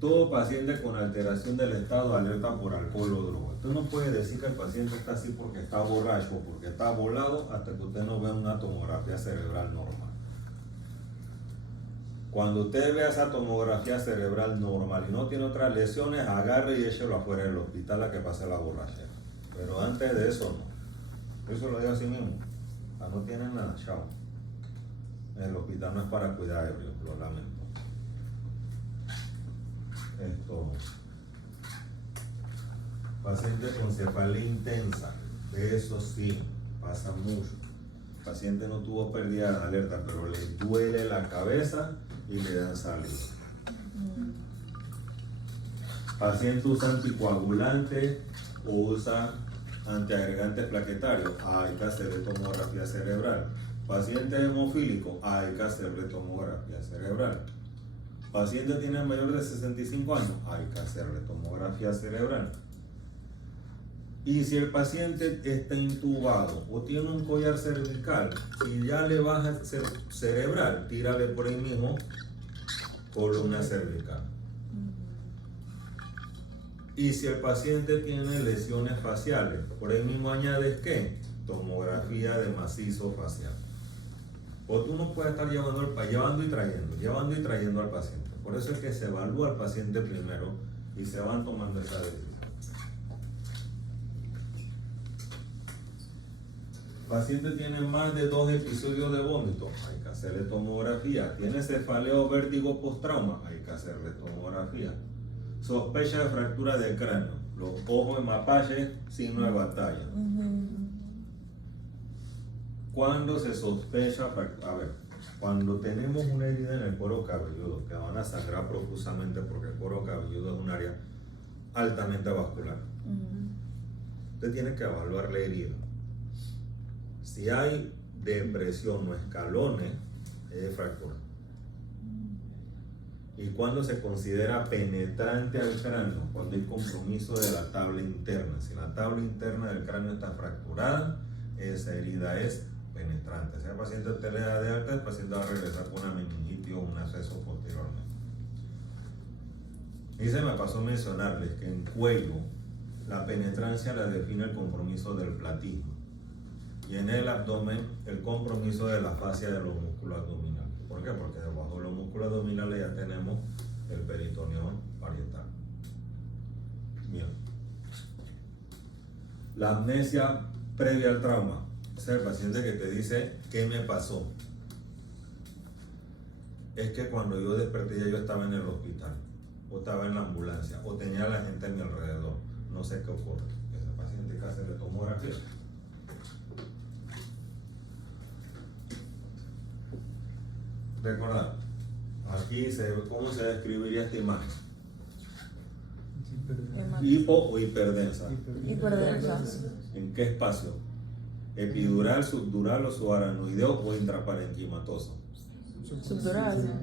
Todo paciente con alteración del estado alerta por alcohol o droga. Usted no puede decir que el paciente está así porque está borracho o porque está volado hasta que usted no vea una tomografía cerebral normal. Cuando usted vea esa tomografía cerebral normal y no tiene otras lesiones, agarre y échelo afuera del hospital a que pase la borrachera. Pero antes de eso no. Eso lo digo así mismo. No tienen nada, chao. El hospital no es para cuidar ebrios, lo lamento. Paciente con cefalea intensa, de eso sí, pasa mucho. El paciente no tuvo pérdida de alerta, pero le duele la cabeza y le dan saliva. Paciente usa anticoagulante o usa antiagregantes plaquetarios, hay que hacerle tomografía cerebral. Paciente hemofílico, hay que hacerle tomografía cerebral. Paciente tiene mayor de 65 años, hay que hacerle tomografía cerebral. Y si el paciente está intubado o tiene un collar cervical, si ya le baja cerebral, tírale por ahí mismo columna cervical. Y si el paciente tiene lesiones faciales, por ahí mismo añades ¿qué? Tomografía de macizo facial. O tú no puedes estar llevando y trayendo al paciente. Por eso es que se evalúa al paciente primero y se van tomando esa decisión. Paciente tiene más de 2 episodios de vómito, hay que hacerle tomografía. Tiene cefalea o vértigo post-trauma, hay que hacerle tomografía. Sospecha de fractura del cráneo, los ojos en mapache, signo de batalla. Cuando se sospecha, cuando tenemos una herida en el cuero cabelludo que van a sangrar profusamente porque el cuero cabelludo es un área altamente vascular, usted tiene que evaluar la herida. Si hay depresión o escalones, es fractura. Y cuando se considera penetrante al cráneo, cuando hay compromiso de la tabla interna. Si la tabla interna del cráneo está fracturada, esa herida es penetrante. Si el paciente usted le da de alta, el paciente va a regresar con una meningitis o un acceso posteriormente. Y se me pasó mencionarles que en cuello la penetrancia la define el compromiso del platismo. Y en el abdomen, el compromiso de la fascia de los músculos abdominales. ¿Por qué? Porque debajo de los músculos abdominales ya tenemos el peritoneo parietal. Bien. La amnesia previa al trauma. Es el paciente que te dice, ¿qué me pasó? Es que cuando yo desperté ya yo estaba en el hospital, o estaba en la ambulancia, o tenía a la gente a mi alrededor. No sé qué ocurre. Ese paciente que hace de tomografía. Recordad, aquí se ve cómo se describiría esta imagen. Hipo o hiperdensa. Hiperdensa. ¿En qué espacio? Epidural, subdural o subaranoideo o intraparenquimatoso. Subdural.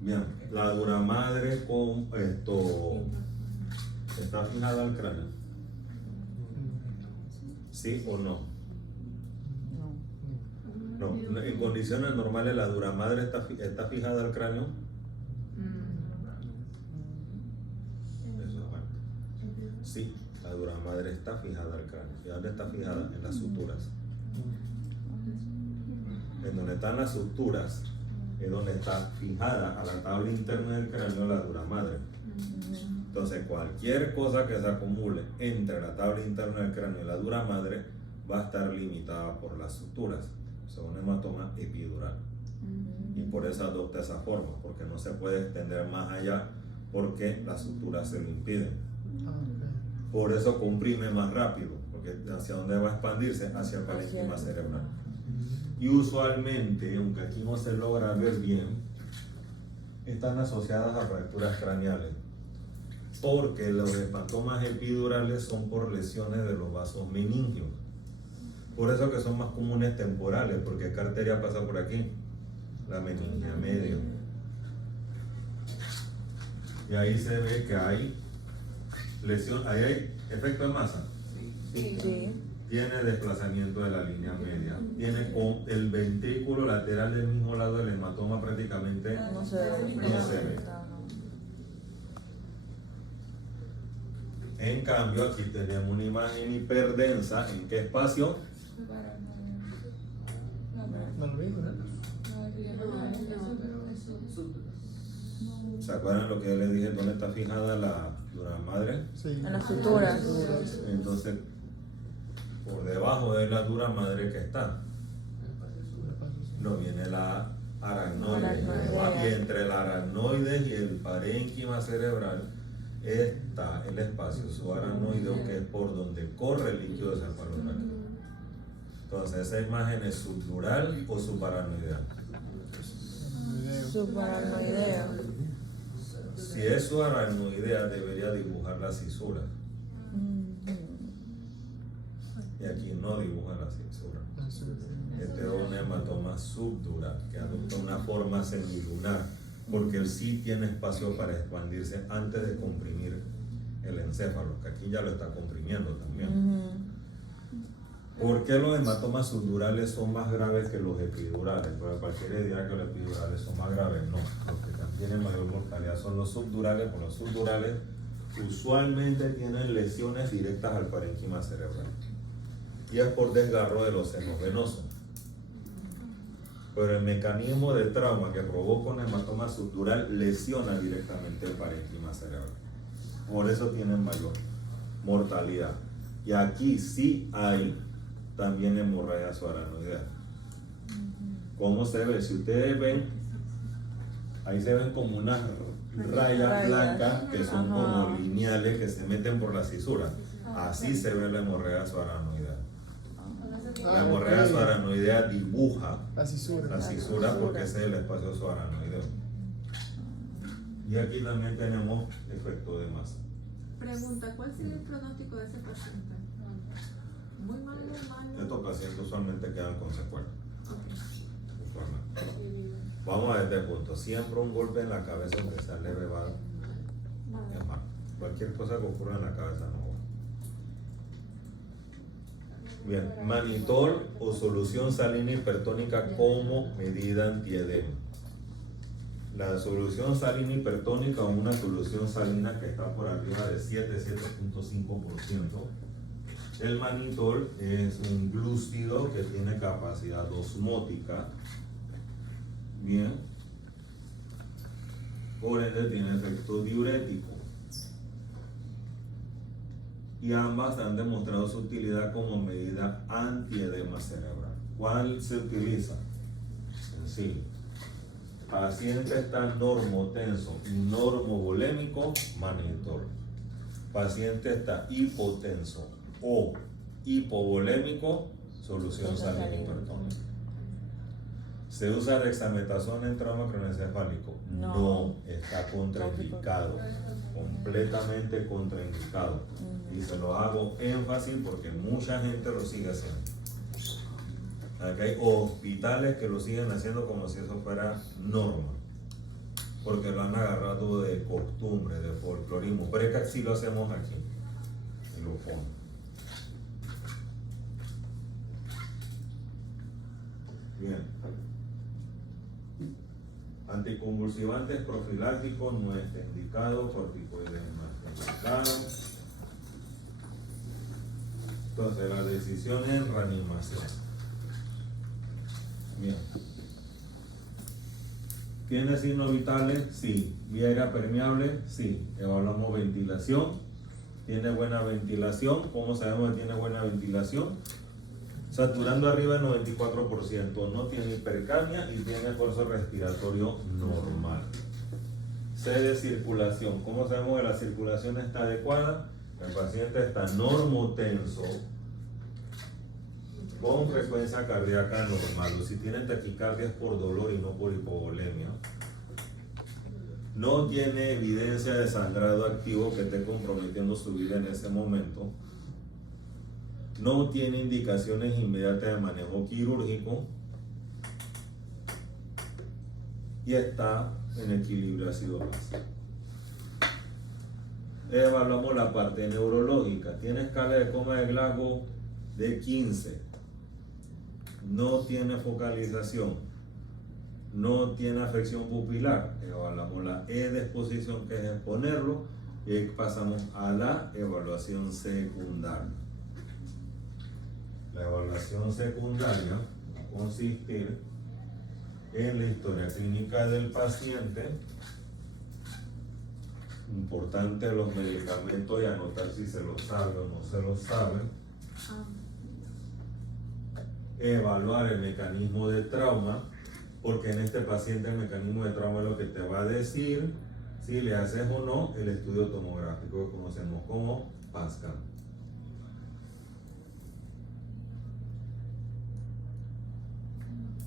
Bien, la dura madre con esto está fijada al cráneo. ¿Sí o no? No. No, en condiciones normales la duramadre está fijada al cráneo. Eso es bueno. Sí, la duramadre está fijada al cráneo. ¿Y dónde está fijada? En las suturas. En donde están las suturas es donde está fijada a la tabla interna del cráneo la duramadre. Entonces cualquier cosa que se acumule entre la tabla interna del cráneo y la duramadre va a estar limitada por las suturas. Es un hematoma epidural. Y por eso adopta esa forma, porque no se puede extender más allá porque las suturas se lo impiden. Por eso comprime más rápido, porque hacia dónde va a expandirse, hacia el parénquima cerebral. Y usualmente, aunque aquí no se logra ver bien, están asociadas a fracturas craneales, porque los hematomas epidurales son por lesiones de los vasos meningios. Por eso que son más comunes temporales, porque ¿qué arteria pasa por aquí? La meningia medio. Y ahí se ve que hay lesión, ahí hay efecto de masa. Sí. Tiene desplazamiento de la línea media. Tiene con el ventrículo lateral del mismo lado del hematoma prácticamente No se ve. no se ve. En cambio, aquí tenemos una imagen hiperdensa. ¿En qué espacio? No lo mismo, ¿no? ¿Se acuerdan lo que yo les dije? ¿Dónde está fijada la duramadre? Sí. En las suturas. Entonces, por debajo de la duramadre que está, no viene la aracnoide. Y entre la aracnoide y el parénquima cerebral está el espacio subaracnoideo, que es por donde corre el líquido cefalorraquídeo. Entonces, ¿esa imagen es subdural o subaracnoidea? Subaracnoidea. Si es subaracnoidea, debería dibujar las cisuras. Y aquí no dibuja las cisuras. Este es un hematoma subdural que adopta una forma semilunar, porque él sí tiene espacio para expandirse antes de comprimir el encéfalo, que aquí ya lo está comprimiendo también. ¿Por qué los hematomas subdurales son más graves que los epidurales? Porque cualquiera dirá que los epidurales son más graves. No, los que tienen mayor mortalidad son los subdurales, porque los subdurales usualmente tienen lesiones directas al parénquima cerebral. Y es por desgarro de los senos venosos. Pero el mecanismo de trauma que provoca un hematoma subdural lesiona directamente el parénquima cerebral. Por eso tienen mayor mortalidad. Y aquí sí hay también hemorragia subaracnoidea. ¿Cómo se ve? Si ustedes ven, ahí se ven como unas rayas blancas que son como lineales que se meten por la cisura. Así se ve la hemorragia subaracnoidea. La hemorragia subaracnoidea dibuja la cisura porque ese es el espacio subaracnoideo. Y aquí también tenemos efecto de masa. Pregunta, ¿cuál sería el pronóstico de ese paciente? Muy malo, malo. Estos pacientes usualmente quedan con secuelas. Ok. Usualmente. Vamos a este punto. Siempre un golpe en la cabeza, aunque sea leve, va es malo. Cualquier cosa que ocurra en la cabeza no va. Bien, manitol o solución salina hipertónica como medida antiedema. La solución salina hipertónica o una solución salina que está por arriba de 7.5%. El manitol es un glúcido que tiene capacidad osmótica. Bien. Por ende tiene efecto diurético. Y ambas han demostrado su utilidad como medida antiedema cerebral. ¿Cuál se utiliza? Sencillo. Paciente está normotenso y normovolémico, manitol. Paciente está hipotenso o hipovolémico, solución salina hipertónica. ¿Se usa dexametasona en trauma craneoencefálico? No, está contraindicado, completamente contraindicado. Y se lo hago énfasis porque mucha gente lo sigue haciendo. Aquí hay hospitales que lo siguen haciendo como si eso fuera norma, porque lo han agarrado de costumbre, de folclorismo. Pero es que así lo hacemos aquí, en los fondos. Bien. Anticonvulsivantes profilácticos no está indicado, corticoides no está indicado. Entonces, la decisión es reanimación. Bien. ¿Tiene signos vitales? Sí. ¿Vía aérea permeable? Sí. Evaluamos ventilación. ¿Tiene buena ventilación? ¿Cómo sabemos que tiene buena ventilación? Saturando arriba del 94%. No tiene hipercapnia y tiene esfuerzo respiratorio normal. C de circulación. ¿Cómo sabemos que la circulación está adecuada? El paciente está normotenso con frecuencia cardíaca normal. O si tiene taquicardia es por dolor y no por hipovolemia. No tiene evidencia de sangrado activo que esté comprometiendo su vida en ese momento. No tiene indicaciones inmediatas de manejo quirúrgico. Y está en equilibrio ácido-base. Evaluamos la parte neurológica. Tiene escala de coma de Glasgow de 15. No tiene focalización. No tiene afección pupilar. Evaluamos la E de exposición, que es exponerlo, y pasamos a la evaluación secundaria. La evaluación secundaria va a consistir en la historia clínica del paciente. Importante los medicamentos y anotar si se los sabe o no se los sabe. Evaluar el mecanismo de trauma, porque en este paciente el mecanismo de trauma es lo que te va a decir si le haces o no el estudio tomográfico que conocemos como PASCAM.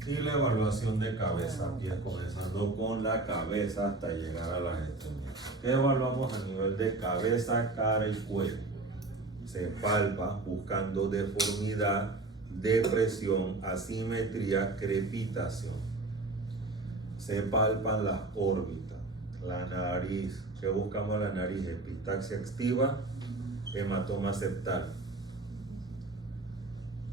Y la evaluación de cabeza, pies, comenzando con la cabeza hasta llegar a las extremidades. ¿Qué evaluamos a nivel de cabeza, cara y cuello? Se palpa buscando deformidad, depresión, asimetría, crepitación. Se palpan las órbitas, la nariz. ¿Qué buscamos en la nariz? Epistaxia activa, hematoma septal.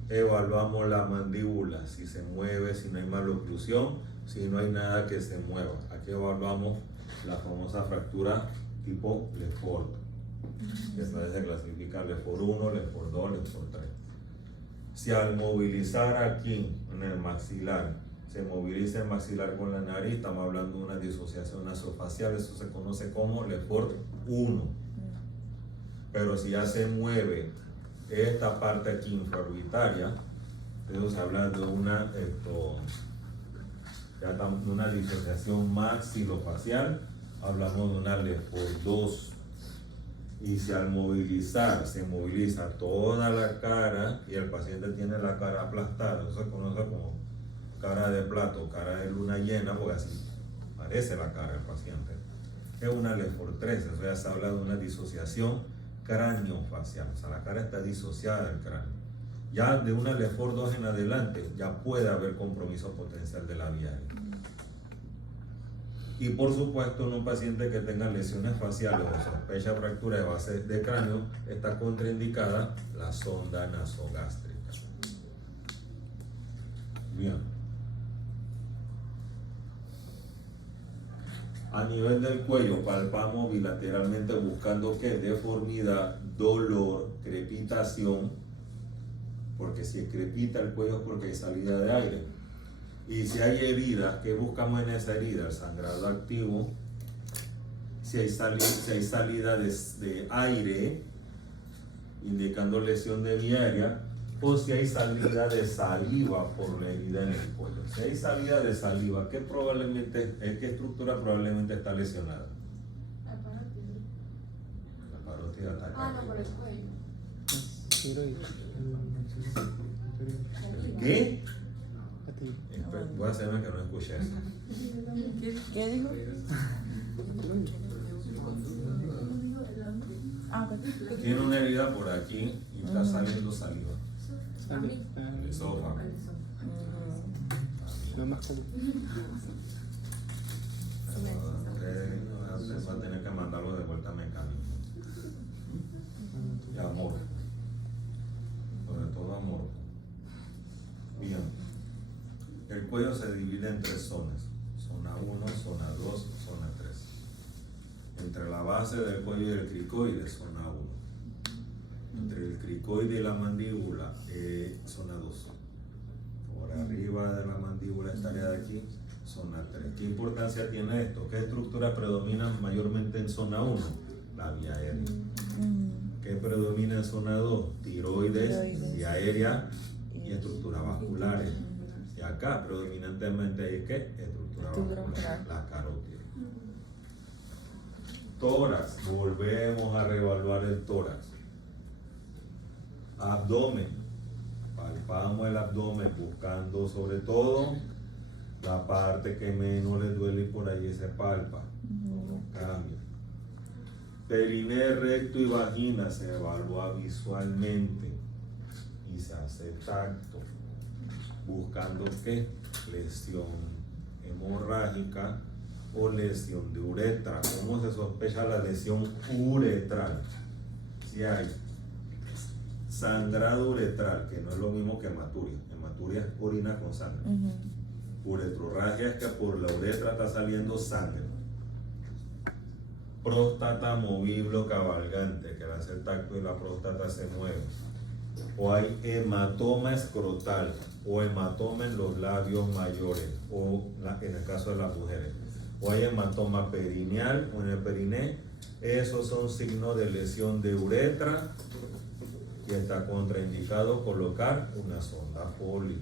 Evaluamos la mandíbula, si se mueve, si no hay maloclusión, si no hay nada que se mueva. Aquí evaluamos la famosa fractura tipo Lefort. Esta se clasifica Lefort 1, Lefort 2, Lefort 3. Si al movilizar aquí en el maxilar, se moviliza el maxilar con la nariz, estamos hablando de una disociación nasofacial, eso se conoce como Lefort 1. Pero si ya se mueve esta parte aquí infraorbitaria, entonces habla de una disociación maxilofacial, hablamos de una Lefort 2. Y si al movilizar se moviliza toda la cara y el paciente tiene la cara aplastada, eso se conoce como cara de plato, cara de luna llena, porque así parece la cara del paciente. Es una Lefort 3, eso ya se habla de una disociación craneofacial, o sea, la cara está disociada del cráneo. Ya de una Lefort 2 en adelante, ya puede haber compromiso potencial de la vía aérea. Y por supuesto, en un paciente que tenga lesiones faciales o sospecha de fractura de base de cráneo, está contraindicada la sonda nasogástrica. Bien. A nivel del cuello, palpamos bilateralmente buscando ¿qué? Deformidad, dolor, crepitación, porque si crepita el cuello es porque hay salida de aire. Y si hay heridas, ¿qué buscamos en esa herida? El sangrado activo. Si hay salida de aire, indicando lesión de vía aérea, o si hay salida de saliva por la herida en el cuello. Si hay salida de saliva, ¿qué estructura probablemente está lesionada? La parótida. La parótida está acá. No, por el cuello. ¿Qué? Voy a hacerme que no escuché eso. ¿Qué dijo? Tiene una herida por aquí y está saliendo saliva. El esófago. Lo más común. Va a tener que mandarlo de vuelta a mecánico. Y amor. Sobre todo amor. Bien. El cuello se divide en 3 zonas. Zona 1, zona 2, zona 3. Entre la base del cuello y el cricoide, zona 1. Entre el cricoide y la mandíbula, zona 2. Por arriba de la mandíbula, esta área de aquí, zona 3. ¿Qué importancia tiene esto? ¿Qué estructuras predominan mayormente en zona 1? La vía aérea. ¿Qué predomina en zona 2? Tiroides, vía aérea y estructuras vasculares. Y acá predominantemente hay ¿qué? Estructura vascular, la carótida. Tórax, volvemos a reevaluar el tórax. Abdomen, palpamos el abdomen buscando sobre todo la parte que menos le duele y por ahí se palpa. Cambia. Perineo, recto y vagina se evalúa visualmente y se hace tacto, buscando ¿qué? Lesión hemorrágica o lesión de uretra. ¿Cómo se sospecha la lesión uretral? Si hay sangrado uretral, que no es lo mismo que hematuria. Hematuria es orina con sangre. Uretrorragia es que por la uretra está saliendo sangre. Próstata movible o cabalgante, que le hace el tacto y la próstata se mueve. O hay hematoma escrotal o hematoma en los labios mayores, o en el caso de las mujeres. O hay hematoma perineal o en el periné. Esos son signos de lesión de uretra y está contraindicado colocar una sonda Foley.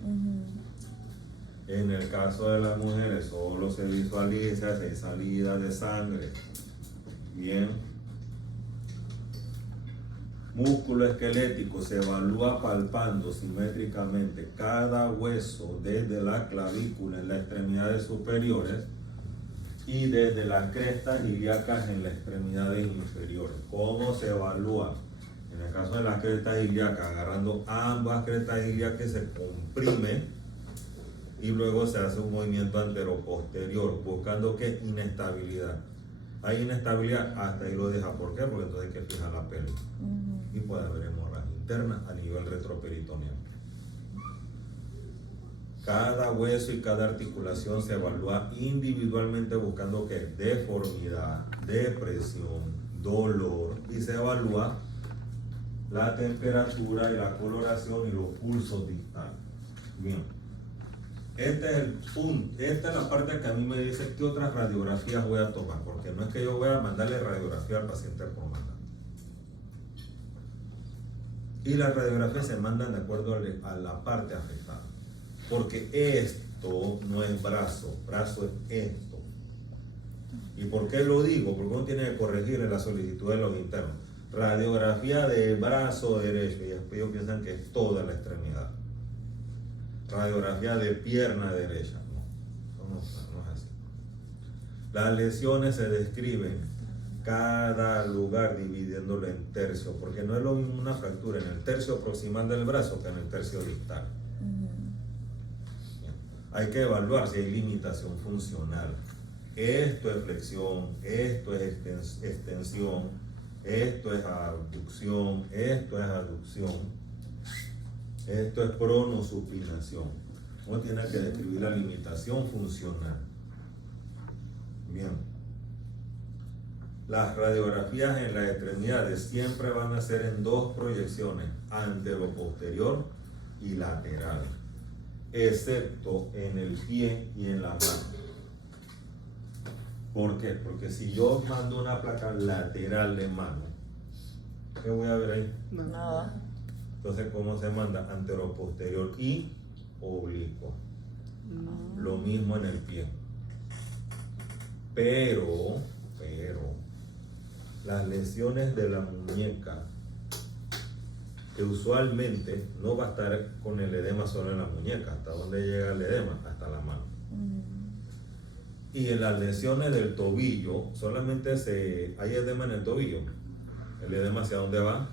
En el caso de las mujeres solo se visualiza si hay salida de sangre. Bien. Músculo esquelético se evalúa palpando simétricamente cada hueso desde la clavícula en las extremidades superiores y desde las crestas ilíacas en las extremidades inferiores. ¿Cómo se evalúa? En el caso de las crestas ilíacas, agarrando ambas crestas ilíacas se comprime y luego se hace un movimiento anteroposterior, buscando ¿qué? Inestabilidad. Hay inestabilidad, hasta ahí lo deja. ¿Por qué? Porque entonces hay que fijar la pelvis. Y puede haber hemorragia interna a nivel retroperitoneal. Cada hueso y cada articulación se evalúa individualmente buscando ¿qué? Deformidad, depresión, dolor, y se evalúa la temperatura y la coloración y los pulsos distales. Bien. Este es el punto, esta es la parte que a mí me dice qué otras radiografías voy a tomar, porque no es que yo voy a mandarle radiografía al paciente por mandar. Y las radiografías se mandan de acuerdo a la parte afectada, porque esto no es brazo, brazo es esto. ¿Y por qué lo digo? Porque uno tiene que corregir en la solicitud de los internos. Radiografía de brazo derecho, y después ellos piensan que es toda la extremidad. Radiografía de pierna derecha, no es así. Las lesiones se describen cada lugar dividiéndolo en tercios, porque no es lo mismo una fractura en el tercio proximal del brazo que en el tercio distal. Hay que evaluar si hay limitación funcional. Esto es flexión, esto es extensión, esto es abducción, esto es aducción. Esto es pronosupinación. Uno tiene que describir la limitación funcional. Bien. Las radiografías en las extremidades siempre van a ser en 2 proyecciones, antero-posterior y lateral, excepto en el pie y en la mano. ¿Por qué? Porque si yo mando una placa lateral de mano, ¿qué voy a ver ahí? Nada. Entonces, ¿cómo se manda? Anteroposterior y oblicuo. Lo mismo en el pie. Pero, las lesiones de la muñeca, que usualmente no va a estar con el edema solo en la muñeca. ¿Hasta dónde llega el edema? Hasta la mano. Y en las lesiones del tobillo, solamente hay edema en el tobillo. ¿El edema hacia dónde va?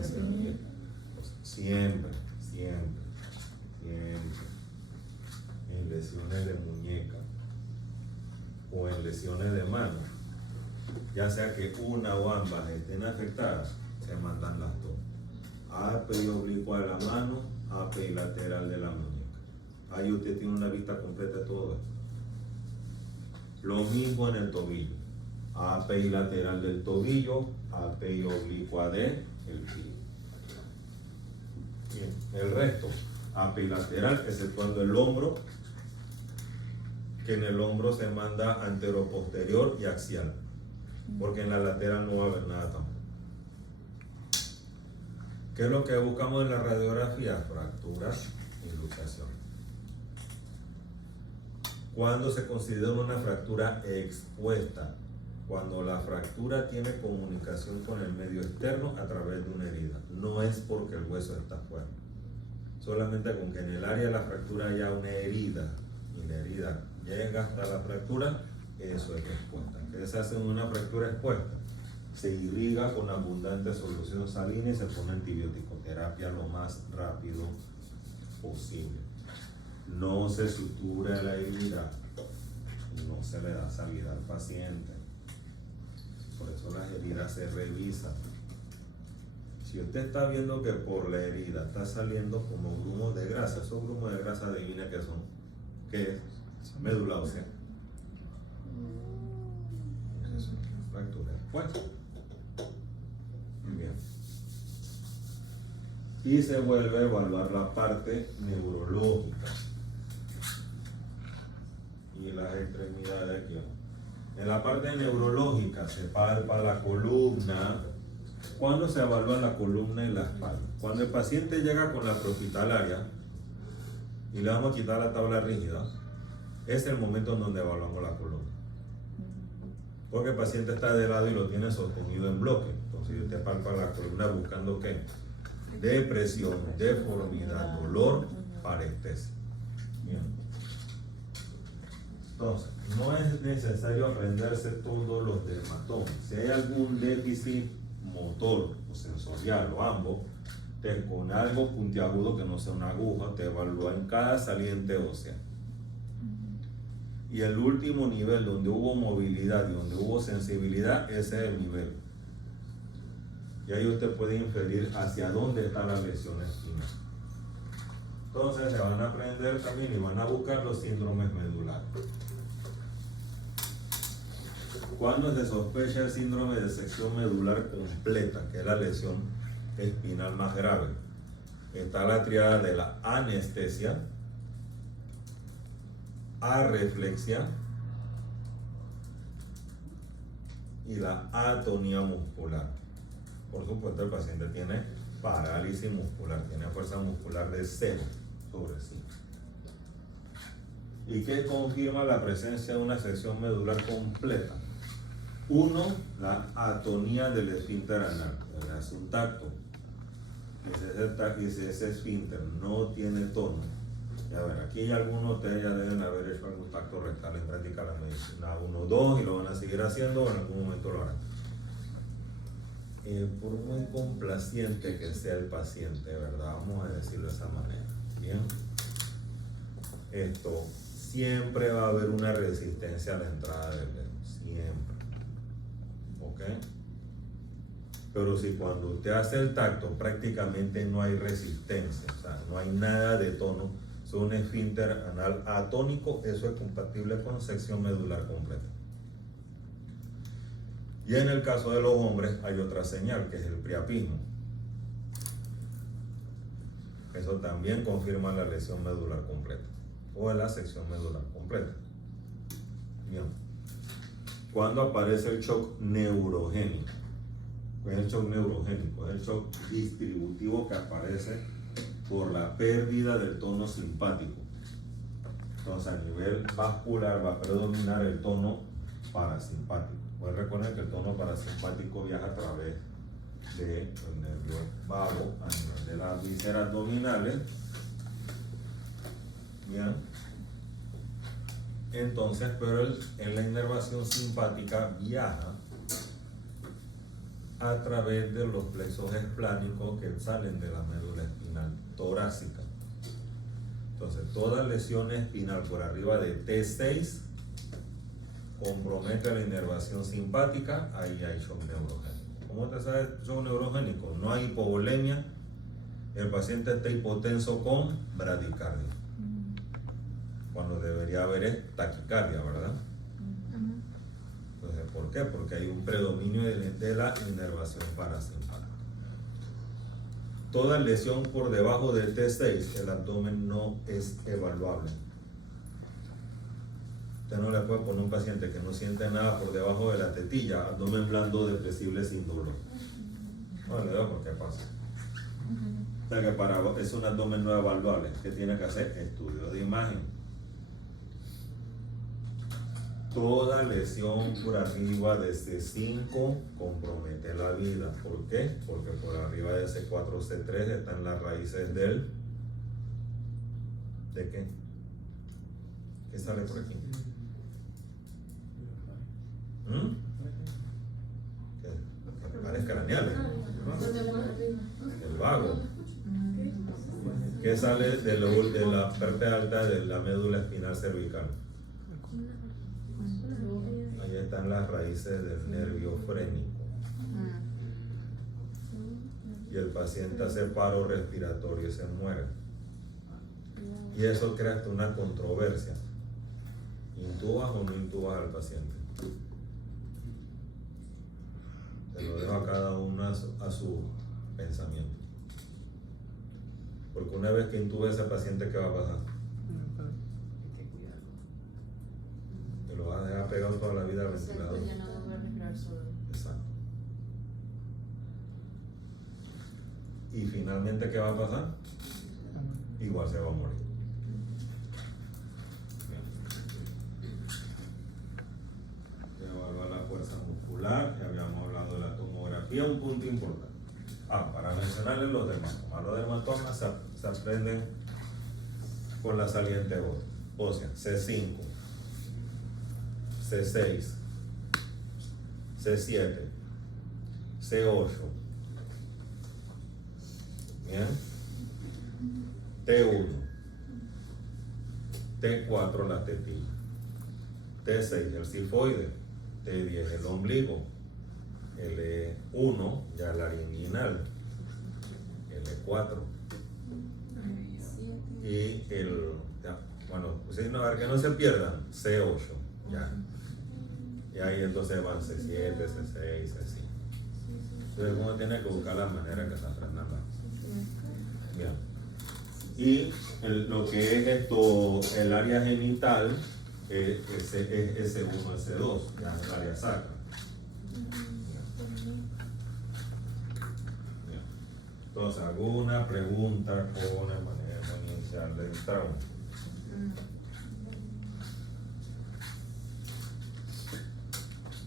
Hacia el pie. Siempre. En lesiones de muñeca o en lesiones de mano, ya sea que una o ambas estén afectadas, se mandan las dos. AP y oblicua de la mano, AP y lateral de la muñeca. Ahí usted tiene una vista completa de todo esto. Lo mismo en el tobillo. API lateral del tobillo, API oblicua del pie. Bien, el resto, API lateral, exceptuando el hombro, que en el hombro se manda anteroposterior y axial, porque en la lateral no va a haber nada tampoco. ¿Qué es lo que buscamos en la radiografía? Fracturas y luxación. ¿Cuándo se considera una fractura expuesta? Cuando la fractura tiene comunicación con el medio externo a través de una herida. No es porque el hueso está fuera. Solamente con que en el área de la fractura haya una herida y la herida llega hasta la fractura, eso es expuesta. ¿Qué se hace en una fractura expuesta? Se irriga con abundante solución salina y se pone antibiótico terapia lo más rápido posible. No se sutura la herida, no se le da salida al paciente. Por eso las heridas se revisan. Si usted está viendo que por la herida está saliendo como grumos de grasa, esos grumos de grasa adivina qué son. ¿Qué es? Médula ósea. Es una fractura expuesta. Bien. Y se vuelve a evaluar la parte neurológica y las extremidades aquí. En la parte neurológica se palpa la columna. ¿Cuándo se evalúa la columna y la espalda? Cuando el paciente llega con la prehospitalaria y le vamos a quitar la tabla rígida, es el momento en donde evaluamos la columna. Porque el paciente está de lado y lo tiene sostenido en bloque. Entonces usted palpa la columna buscando ¿qué? Depresión, deformidad, dolor, parestesia. Bien. Entonces, no es necesario aprenderse todos los dermatomas. Si hay algún déficit motor o sensorial o ambos, con algo puntiagudo que no sea una aguja, te evalúa en cada saliente ósea. Y el último nivel donde hubo movilidad y donde hubo sensibilidad, ese es el nivel. Y ahí usted puede inferir hacia dónde está la lesión espinal. Entonces se van a aprender también y van a buscar los síndromes medulares. Cuando se sospecha el síndrome de sección medular completa, que es la lesión espinal más grave, está la triada de la anestesia, arreflexia y la atonía muscular. Por supuesto, el paciente tiene parálisis muscular, tiene fuerza muscular de 0 sobre 5. ¿Y qué confirma la presencia de una sección medular completa? Uno, la atonía del esfínter anal. Le hace un tacto. Y si ese esfínter no tiene tono, a ver, aquí algunos de ustedes ya deben haber hecho algún tacto rectal en práctica de la medicina 1, 2 y lo van a seguir haciendo o en algún momento lo harán. Por muy complaciente que sea el paciente, ¿verdad? Vamos a decirlo de esa manera. Bien. Esto siempre va a haber una resistencia a la entrada del dedo. Siempre. ¿Ok? Pero si cuando usted hace el tacto prácticamente no hay resistencia, o sea, no hay nada de tono, es un esfínter anal atónico, eso es compatible con sección medular completa. Y en el caso de los hombres hay otra señal, que es el priapismo. Eso también confirma la lesión medular completa o la sección medular completa. Bien. ¿Cuándo aparece el shock neurogénico? ¿Qué es el shock neurogénico? Es el shock distributivo que aparece por la pérdida del tono simpático. Entonces, a nivel vascular va a predominar el tono parasimpático. Pueden recordar que el tono parasimpático viaja a través del nervio vago a nivel de las vísceras abdominales. Bien. Entonces, pero en la inervación simpática viaja a través de los plexos esplánicos que salen de la médula espinal torácica. Entonces, toda lesión espinal por arriba de T6 compromete la inervación simpática, ahí hay shock neurogénico. ¿Cómo te sabe el shock neurogénico? No hay hipovolemia, el paciente está hipotenso con bradicardia. cuando debería haber es taquicardia, ¿verdad? Entonces, ¿por qué? Porque hay un predominio de la inervación parasimpática. Toda lesión por debajo del T6, el abdomen no es evaluable. Usted no le puede poner a un paciente que no siente nada por debajo de la tetilla, abdomen blando, depresible, sin dolor. No le digo por qué pasa. O sea que es un abdomen no evaluable. ¿Qué tiene que hacer? Estudio de imagen. Toda lesión por arriba de C5 compromete la vida. ¿Por qué? Porque por arriba de C4 o C3 están las raíces del... ¿De qué? ¿Qué sale por aquí? ¿Qué? Pares craneales. El vago. ¿Qué sale de la parte alta de la médula espinal cervical? Ahí están las raíces del nervio frénico. Y el paciente hace paro respiratorio y se muere. Y eso crea hasta una controversia. ¿Intubas o no intubas al paciente? Se lo dejo a cada uno a su pensamiento. Porque una vez que intube a ese paciente, ¿qué va a pasar? Que lo vas a dejar pegado toda la vida al ventilador. Exacto. Y finalmente, ¿qué va a pasar? Igual se va a morir. Evaluar la fuerza muscular, ya habíamos hablado de la tomografía, un punto importante. Para mencionarles los dermatomas. Los dermatomas se aprenden con la saliente ósea. C5, C6, C7, C8. Bien. T1, T4 la tetilla, T6 el sifoide, T10 el ombligo, L1 ya la inguinal, L4 y a ver que no se pierdan, C8 ya. Y ahí entonces van C7, C6, C5. Entonces uno tiene que buscar la manera que se aprendan. Bien. Y lo que es esto, el área genital es S1, S2, ya es el área sacra. Entonces, ¿alguna pregunta con la manera inicial del trauma?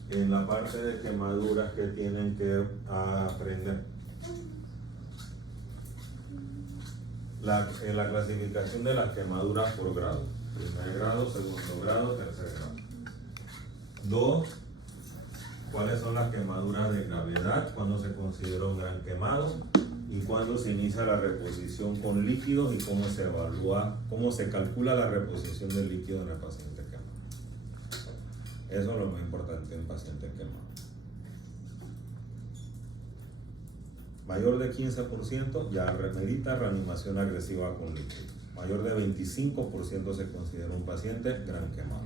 En la parte de quemaduras que tienen que aprender. En la clasificación de las quemaduras por grado. Primer grado, segundo grado, tercer grado. 2. ¿Cuáles son las quemaduras de gravedad? ¿Cuándo se considera un gran quemado? Y cuándo se inicia la reposición con líquidos y cómo se evalúa, cómo se calcula la reposición del líquido en el paciente quemado. Eso es lo más importante en el paciente quemado. Mayor de 15% ya merita reanimación agresiva con líquido. Mayor de 25% se considera un paciente gran quemado.